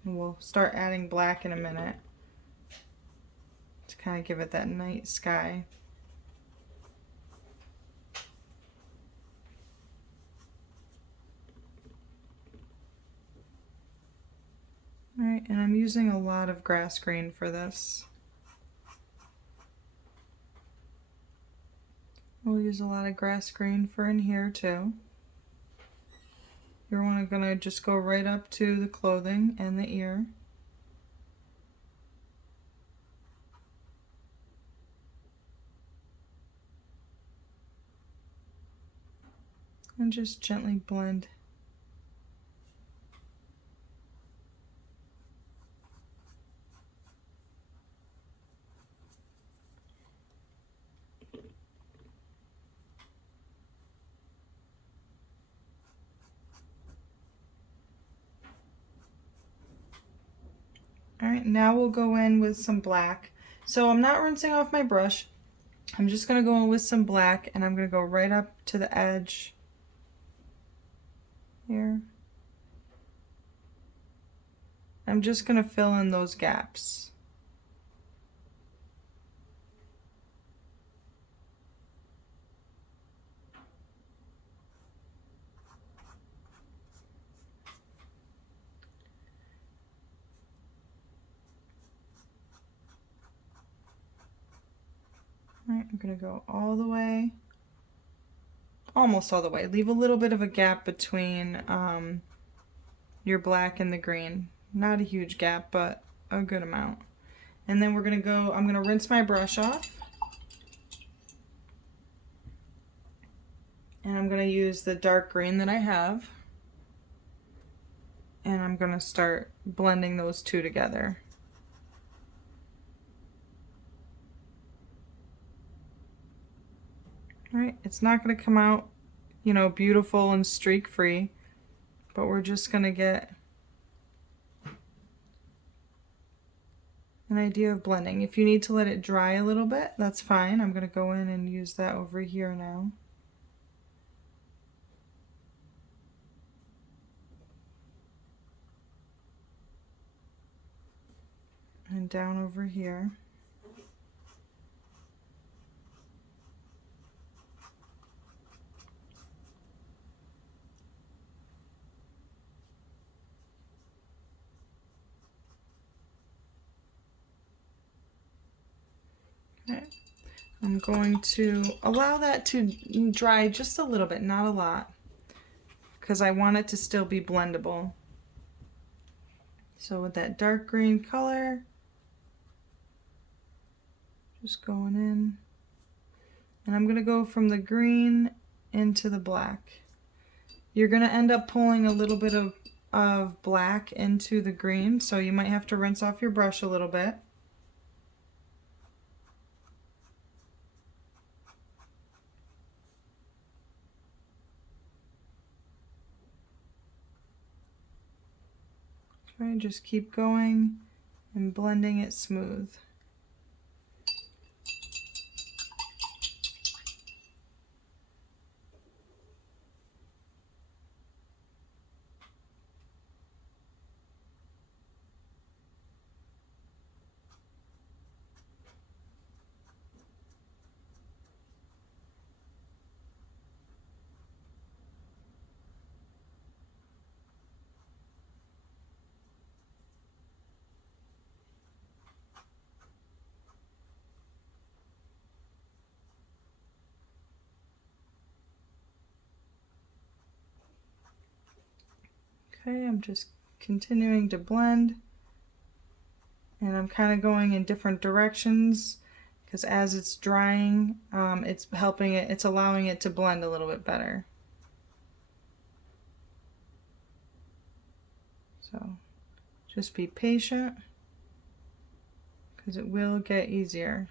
and we'll start adding black in a minute to kind of give it that night sky. All right, and I'm using a lot of grass green for this. We'll use a lot of grass green for in here too. You're gonna just go right up to the clothing and the ear. And just gently blend. All right, now we'll go in with some black. So I'm not rinsing off my brush. I'm just gonna go in with some black, and I'm gonna go right up to the edge here. I'm just gonna fill in those gaps. All right, I'm gonna go all the way, almost all the way. Leave a little bit of a gap between your black and the green. Not a huge gap, but a good amount. And then I'm gonna rinse my brush off. And I'm gonna use the dark green that I have. And I'm gonna start blending those two together. All right, it's not gonna come out, you know, beautiful and streak free, but we're just gonna get an idea of blending. If you need to let it dry a little bit, that's fine. I'm gonna go in and use that over here now. And down over here. Okay. I'm going to allow that to dry just a little bit, not a lot, because I want it to still be blendable. So with that dark green color, just going in, and I'm gonna go from the green into the black. You're gonna end up pulling a little bit of black into the green, so you might have to rinse off your brush a little bit. Okay, just keep going and blending it smooth. Okay, I'm just continuing to blend, and I'm kind of going in different directions because as it's drying, it's helping it, it's allowing it to blend a little bit better. So just be patient, because it will get easier.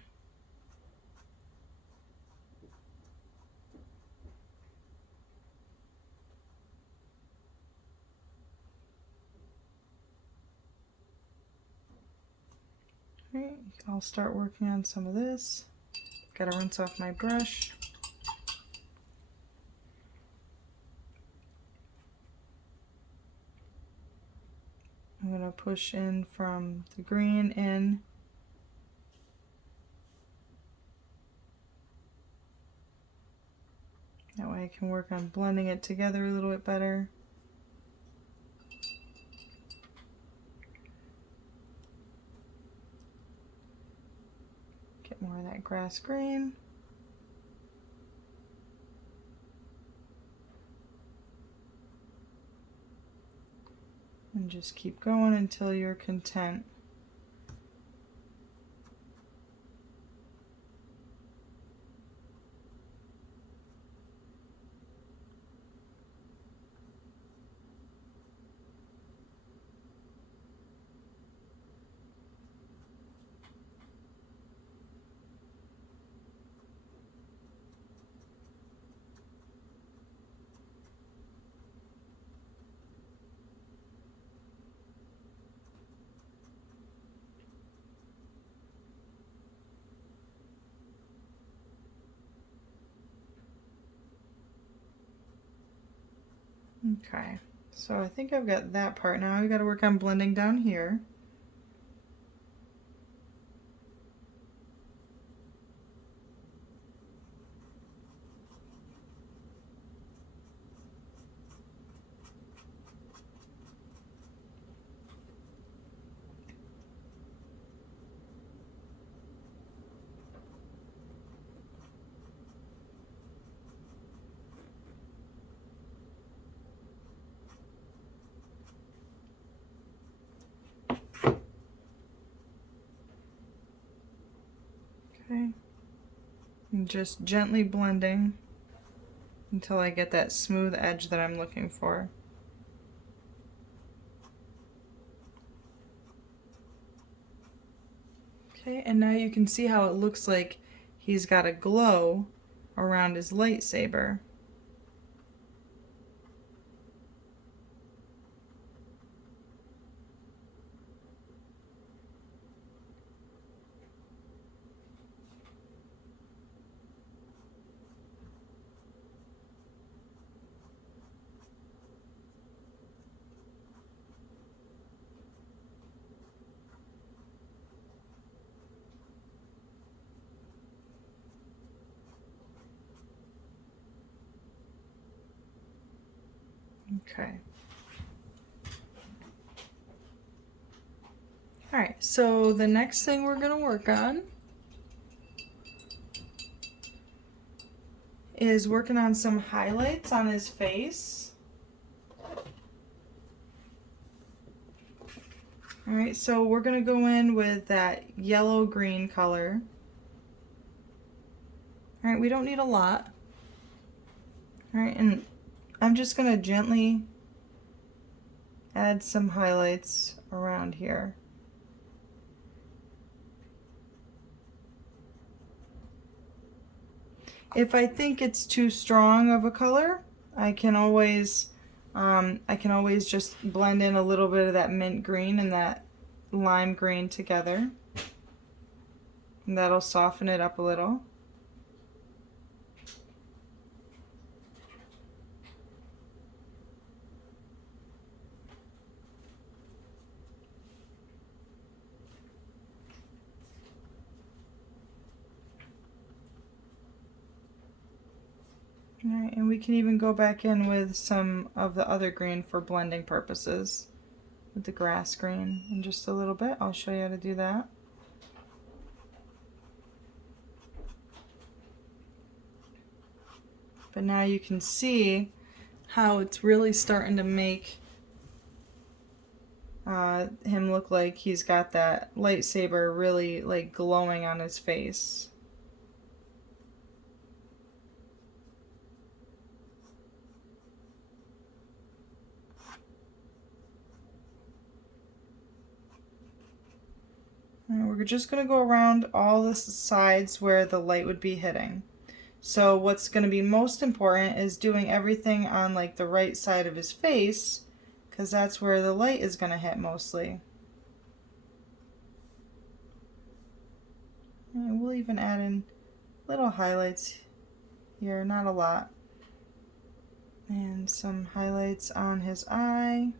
Alright, I'll start working on some of this. Gotta rinse off my brush. I'm gonna push in from the green in. That way I can work on blending it together a little bit better. Get more of that grass green. And just keep going until you're content. Okay, so I think I've got that part now. We got to work on blending down here. Okay, and just gently blending until I get that smooth edge that I'm looking for. Okay, and now you can see how it looks like he's got a glow around his lightsaber. Okay. Alright, so the next thing we're going to work on is working on some highlights on his face. Alright, so we're going to go in with that yellow-green color. Alright, we don't need a lot. Alright, and I'm just going to gently add some highlights around here. If I think it's too strong of a color, I can always just blend in a little bit of that mint green and that lime green together. And that'll soften it up a little. Alright, and we can even go back in with some of the other green for blending purposes. With the grass green in just a little bit. I'll show you how to do that. But now you can see how it's really starting to make him look like he's got that lightsaber really like glowing on his face. And we're just going to go around all the sides where the light would be hitting. So what's going to be most important is doing everything on like the right side of his face, because that's where the light is going to hit mostly. And we'll even add in little highlights here, not a lot. And some highlights on his eye.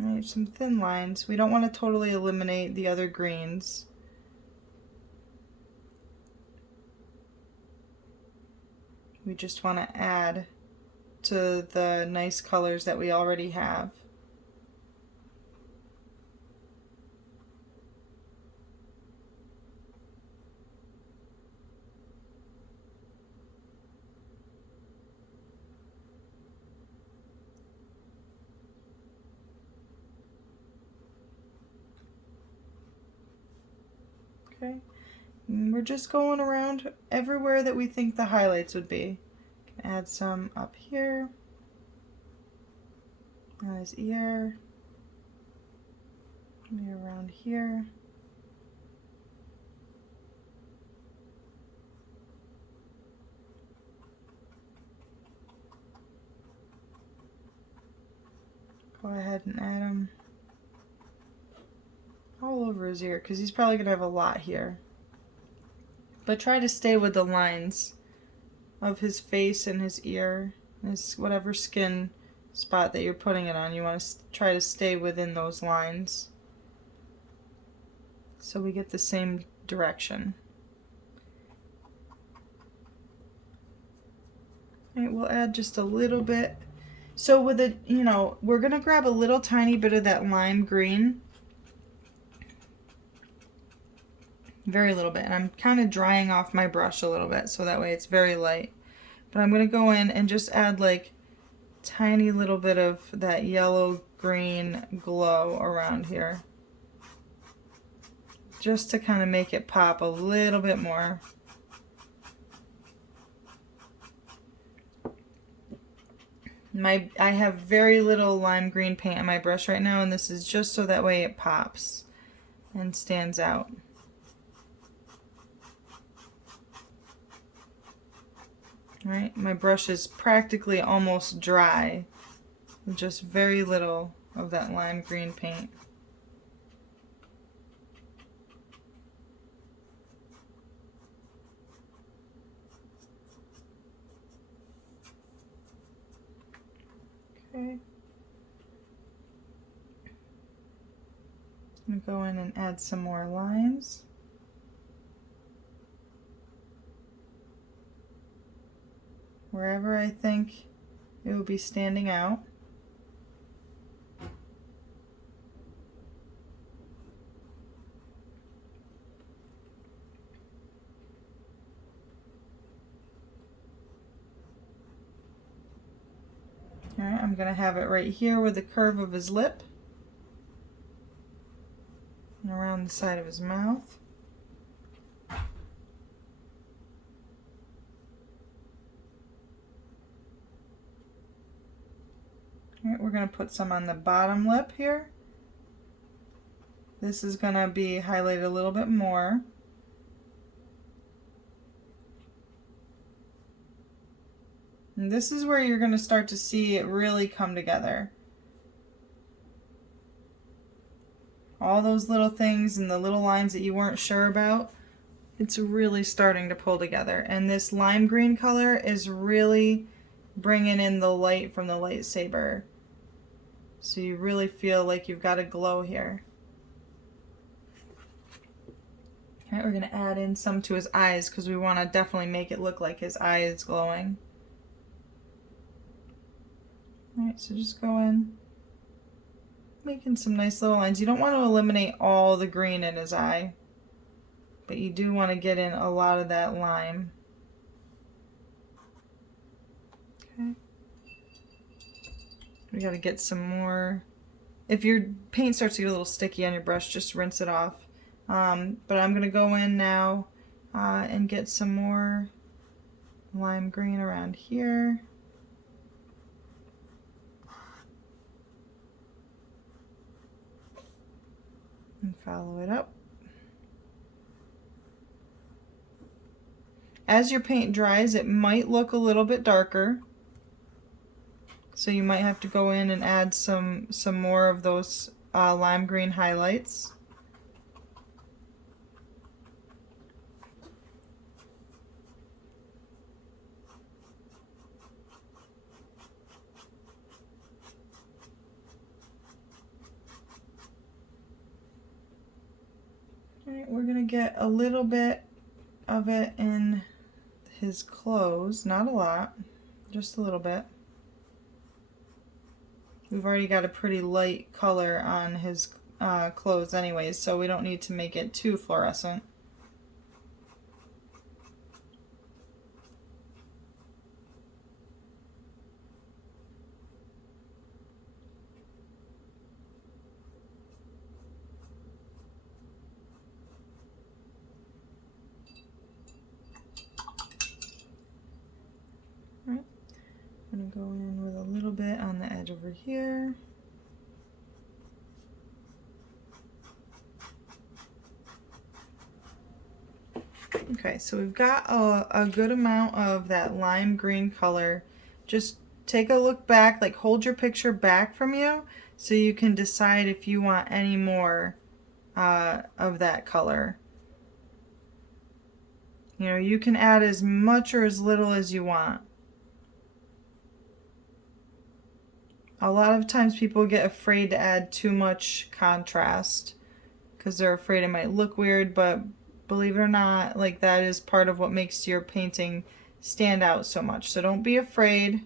Right, some thin lines. We don't want to totally eliminate the other greens. We just want to add to the nice colors that we already have. Okay, and we're just going around everywhere that we think the highlights would be. Add some up here, on his ear, maybe around here. Go ahead and add them all over his ear, because he's probably going to have a lot here. But try to stay with the lines of his face and his ear, his whatever skin spot that you're putting it on. You want to try to stay within those lines so we get the same direction. Alright, we'll add just a little bit. So with it, you know, we're going to grab a little tiny bit of that lime green. Very little bit. And I'm kind of drying off my brush a little bit so that way it's very light. But I'm going to go in and just add like tiny little bit of that yellow green glow around here. Just to kind of make it pop a little bit more. I have very little lime green paint on my brush right now, and this is just so that way it pops and stands out. Right, my brush is practically almost dry, just very little of that lime green paint. Okay. I'm going to go in and add some more lines. Wherever I think it will be standing out. Alright, I'm going to have it right here with the curve of his lip and around the side of his mouth. Alright, we're going to put some on the bottom lip here. This is going to be highlighted a little bit more. And this is where you're going to start to see it really come together. All those little things and the little lines that you weren't sure about, it's really starting to pull together. And this lime green color is really bringing in the light from the lightsaber. So you really feel like you've got a glow here. Alright, we're going to add in some to his eyes because we want to definitely make it look like his eye is glowing. Alright, so just go in, making some nice little lines. You don't want to eliminate all the green in his eye, but you do want to get in a lot of that lime. Okay. We got to get some more if your paint starts to get a little sticky on your brush, just rinse it off. But I'm going to go in now and get some more lime green around here. And follow it up. As your paint dries, it might look a little bit darker. So you might have to go in and add some more of those lime green highlights. All right, we're gonna get a little bit of it in his clothes, not a lot, just a little bit. We've already got a pretty light color on his clothes anyways, so we don't need to make it too fluorescent. All right. I'm going to go in with a little bit on the edge over here. Okay, so we've got a good amount of that lime green color. Just take a look back, like hold your picture back from you so you can decide if you want any more of that color. You know, you can add as much or as little as you want. A lot of times people get afraid to add too much contrast because they're afraid it might look weird, but believe it or not, like that is part of what makes your painting stand out so much. So don't be afraid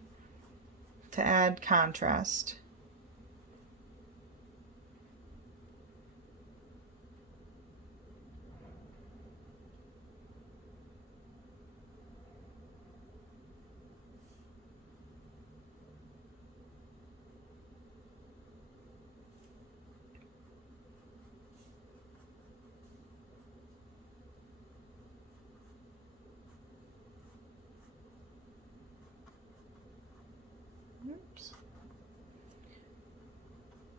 to add contrast. Oops.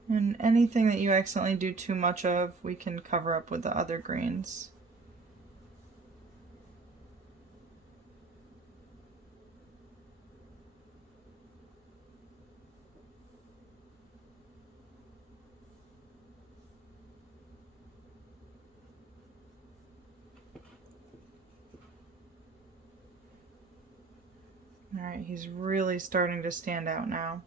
And anything that you accidentally do too much of, we can cover up with the other greens. All right, he's really starting to stand out now.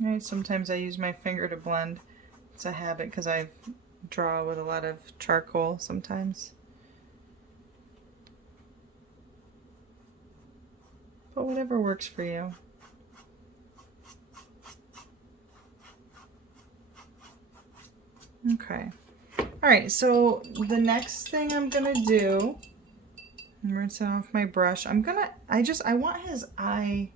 Right, sometimes I use my finger to blend. It's a habit because I draw with a lot of charcoal sometimes. But whatever works for you. Okay. Alright, so the next thing I'm gonna do, I'm rinsing off my brush. I want his eye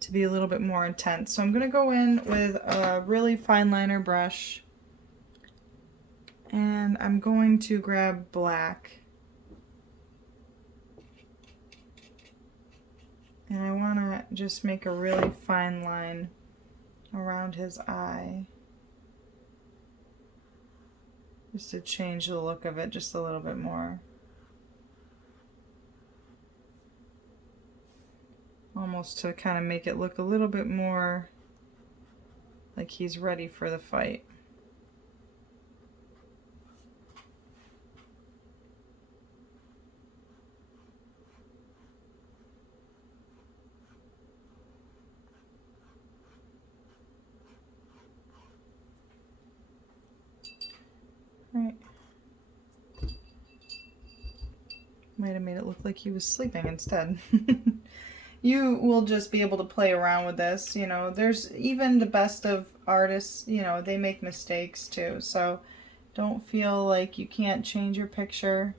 to be a little bit more intense. So I'm going to go in with a really fine liner brush and I'm going to grab black. And I want to just make a really fine line around his eye. Just to change the look of it just a little bit more. Almost to kind of make it look a little bit more like he's ready for the fight. Might have made it look like he was sleeping instead. You will just be able to play around with this. You know, there's even the best of artists, you know, they make mistakes too. So don't feel like you can't change your picture.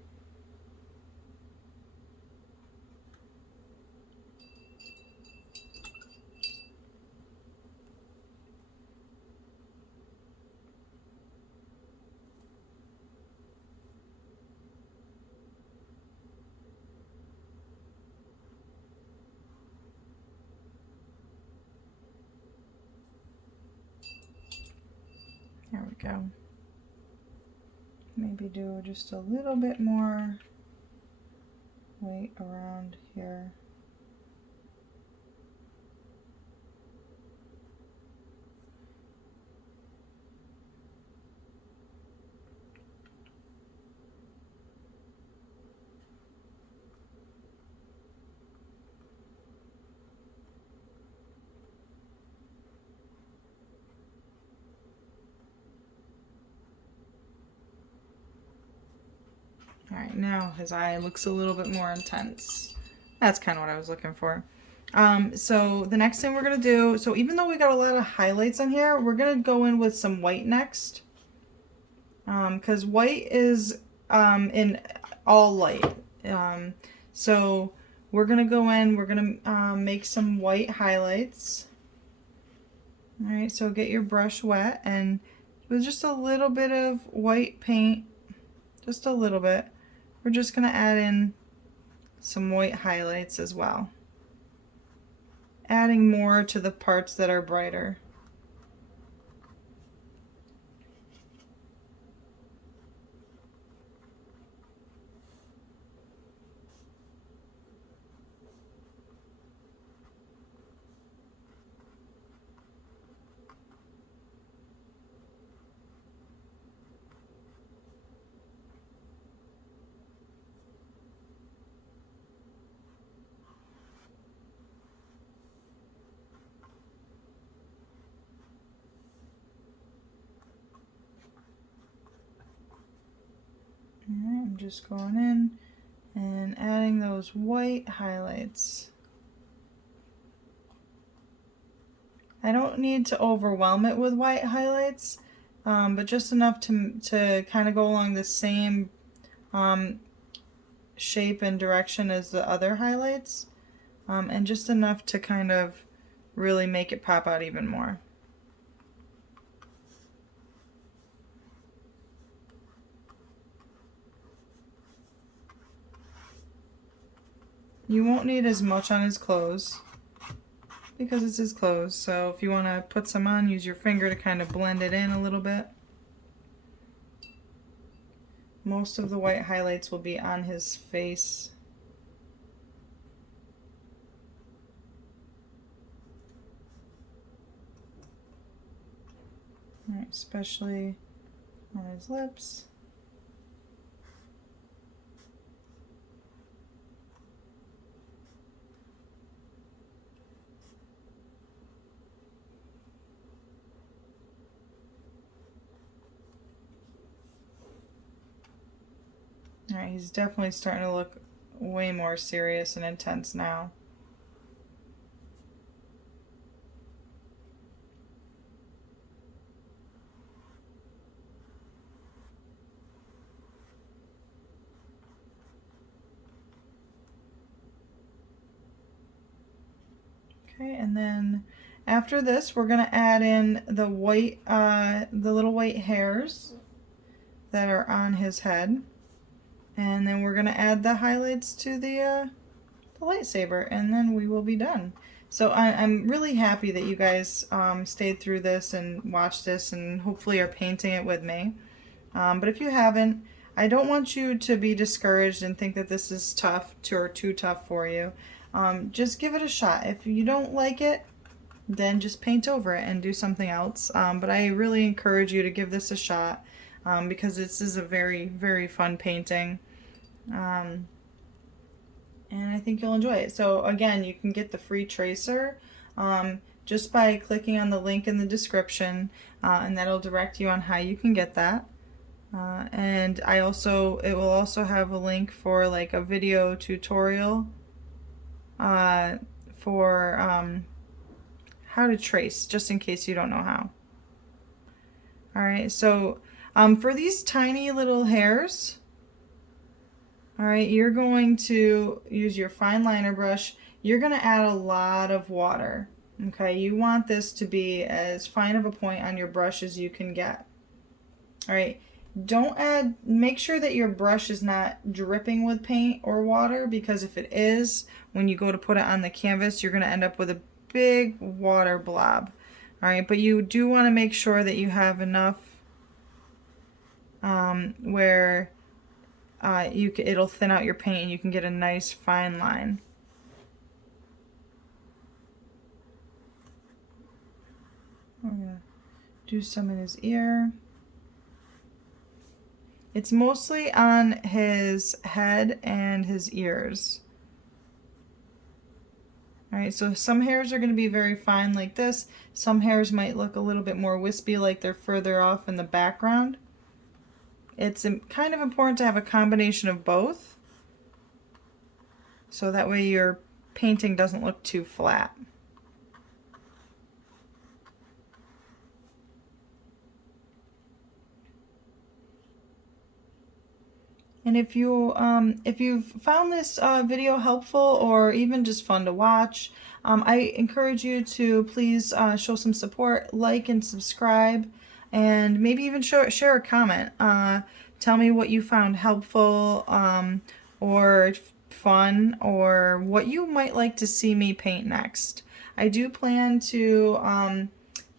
There we go. Maybe do just a little bit more weight around here. All right, now his eye looks a little bit more intense. That's kind of what I was looking for. So the next thing we're going to do, so even though we got a lot of highlights on here, we're going to go in with some white next. Because white is in all light. So we're going to go in, we're going to make some white highlights. All right, so get your brush wet and with just a little bit of white paint, just a little bit, we're just going to add in some white highlights as well. Adding more to the parts that are brighter. Alright, I'm just going in and adding those white highlights. I don't need to overwhelm it with white highlights, but just enough to kind of go along the same shape and direction as the other highlights, and just enough to kind of really make it pop out even more. You won't need as much on his clothes because it's his clothes, so if you want to put some on, use your finger to kind of blend it in a little bit. Most of the white highlights will be on his face. All right, especially on his lips. Alright, he's definitely starting to look way more serious and intense now. Okay, and then after this, we're going to add in the white, the little white hairs that are on his head. And then we're going to add the highlights to the lightsaber, and then we will be done. So I'm really happy that you guys stayed through this and watched this and hopefully are painting it with me. But if you haven't, I don't want you to be discouraged and think that this is tough or too tough for you. Just give it a shot. If you don't like it, then just paint over it and do something else. But I really encourage you to give this a shot because this is a very, very fun painting. And I think you'll enjoy it. So again, you can get the free tracer just by clicking on the link in the description, and that'll direct you on how you can get that. And it will also have a link for like a video tutorial for how to trace, just in case you don't know how. All right, so for these tiny little hairs, all right, you're going to use your fine liner brush. You're going to add a lot of water. Okay, you want this to be as fine of a point on your brush as you can get. All right, make sure that your brush is not dripping with paint or water, because if it is, when you go to put it on the canvas, you're going to end up with a big water blob. All right, but you do want to make sure that you have enough where it'll thin out your paint and you can get a nice fine line. We're gonna do some in his ear. It's mostly on his head and his ears. All right, so some hairs are going to be very fine like this. Some hairs might look a little bit more wispy, like they're further off in the background. It's kind of important to have a combination of both, so that way your painting doesn't look too flat. And if you've found this video helpful or even just fun to watch, I encourage you to please show some support, like and subscribe, and maybe even share a comment. Tell me what you found helpful or fun, or what you might like to see me paint next. I do plan to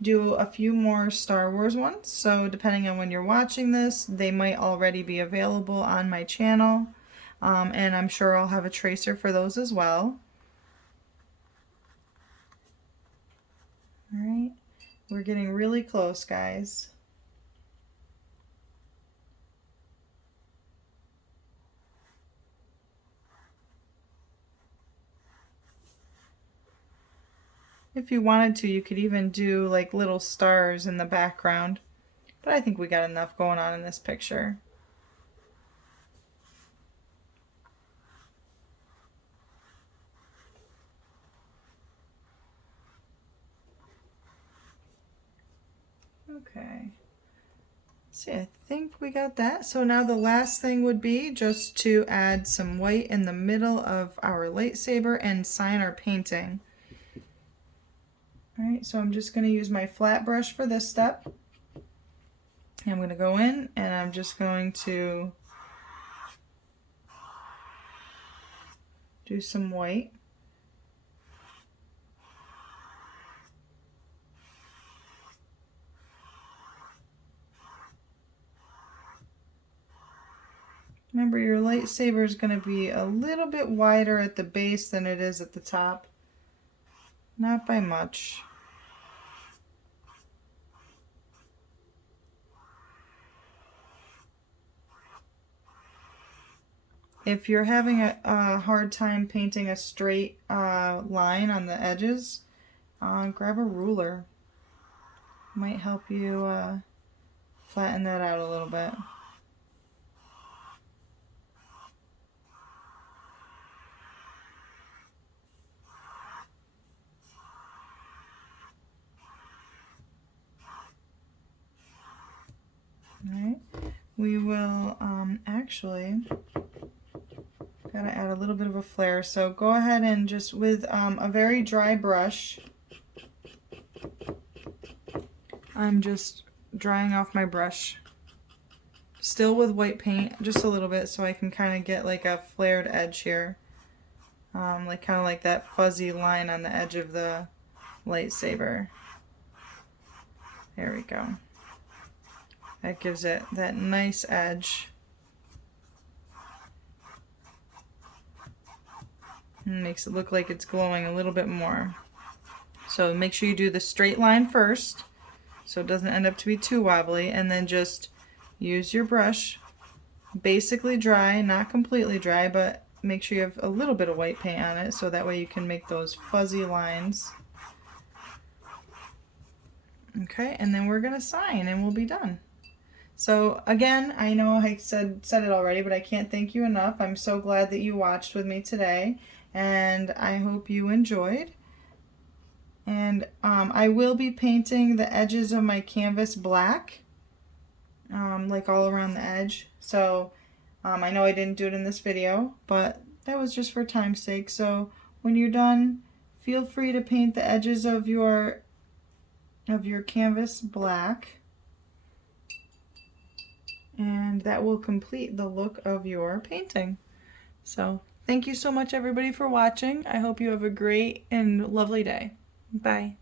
do a few more Star Wars ones, so depending on when you're watching this, they might already be available on my channel, and I'm sure I'll have a tracer for those as well. Alright, we're getting really close, guys. If you wanted to, you could even do like little stars in the background. But I think we got enough going on in this picture. Okay. See, I think we got that. So now the last thing would be just to add some white in the middle of our lightsaber and sign our painting. Alright, so I'm just going to use my flat brush for this step. I'm going to go in and I'm just going to do some white. Remember, your lightsaber is going to be a little bit wider at the base than it is at the top. Not by much. If you're having a hard time painting a straight line on the edges, grab a ruler. Might help you flatten that out a little bit. Alright, we will actually gotta add a little bit of a flare, so go ahead and just with a very dry brush, I'm just drying off my brush, still with white paint, just a little bit, so I can kind of get like a flared edge here, like kind of like that fuzzy line on the edge of the lightsaber. There we go. That gives it that nice edge. And makes it look like it's glowing a little bit more. So make sure you do the straight line first, so it doesn't end up to be too wobbly, and then just use your brush, basically dry, not completely dry, but make sure you have a little bit of white paint on it, so that way you can make those fuzzy lines. Okay, and then we're gonna sign and we'll be done. So again, I know I said it already, but I can't thank you enough. I'm so glad that you watched with me today, and I hope you enjoyed. And I will be painting the edges of my canvas black, like all around the edge. So I know I didn't do it in this video, but that was just for time's sake. So when you're done, feel free to paint the edges of your canvas black, and that will complete the look of your painting. So thank you so much everybody for watching. I hope you have a great and lovely day. Bye.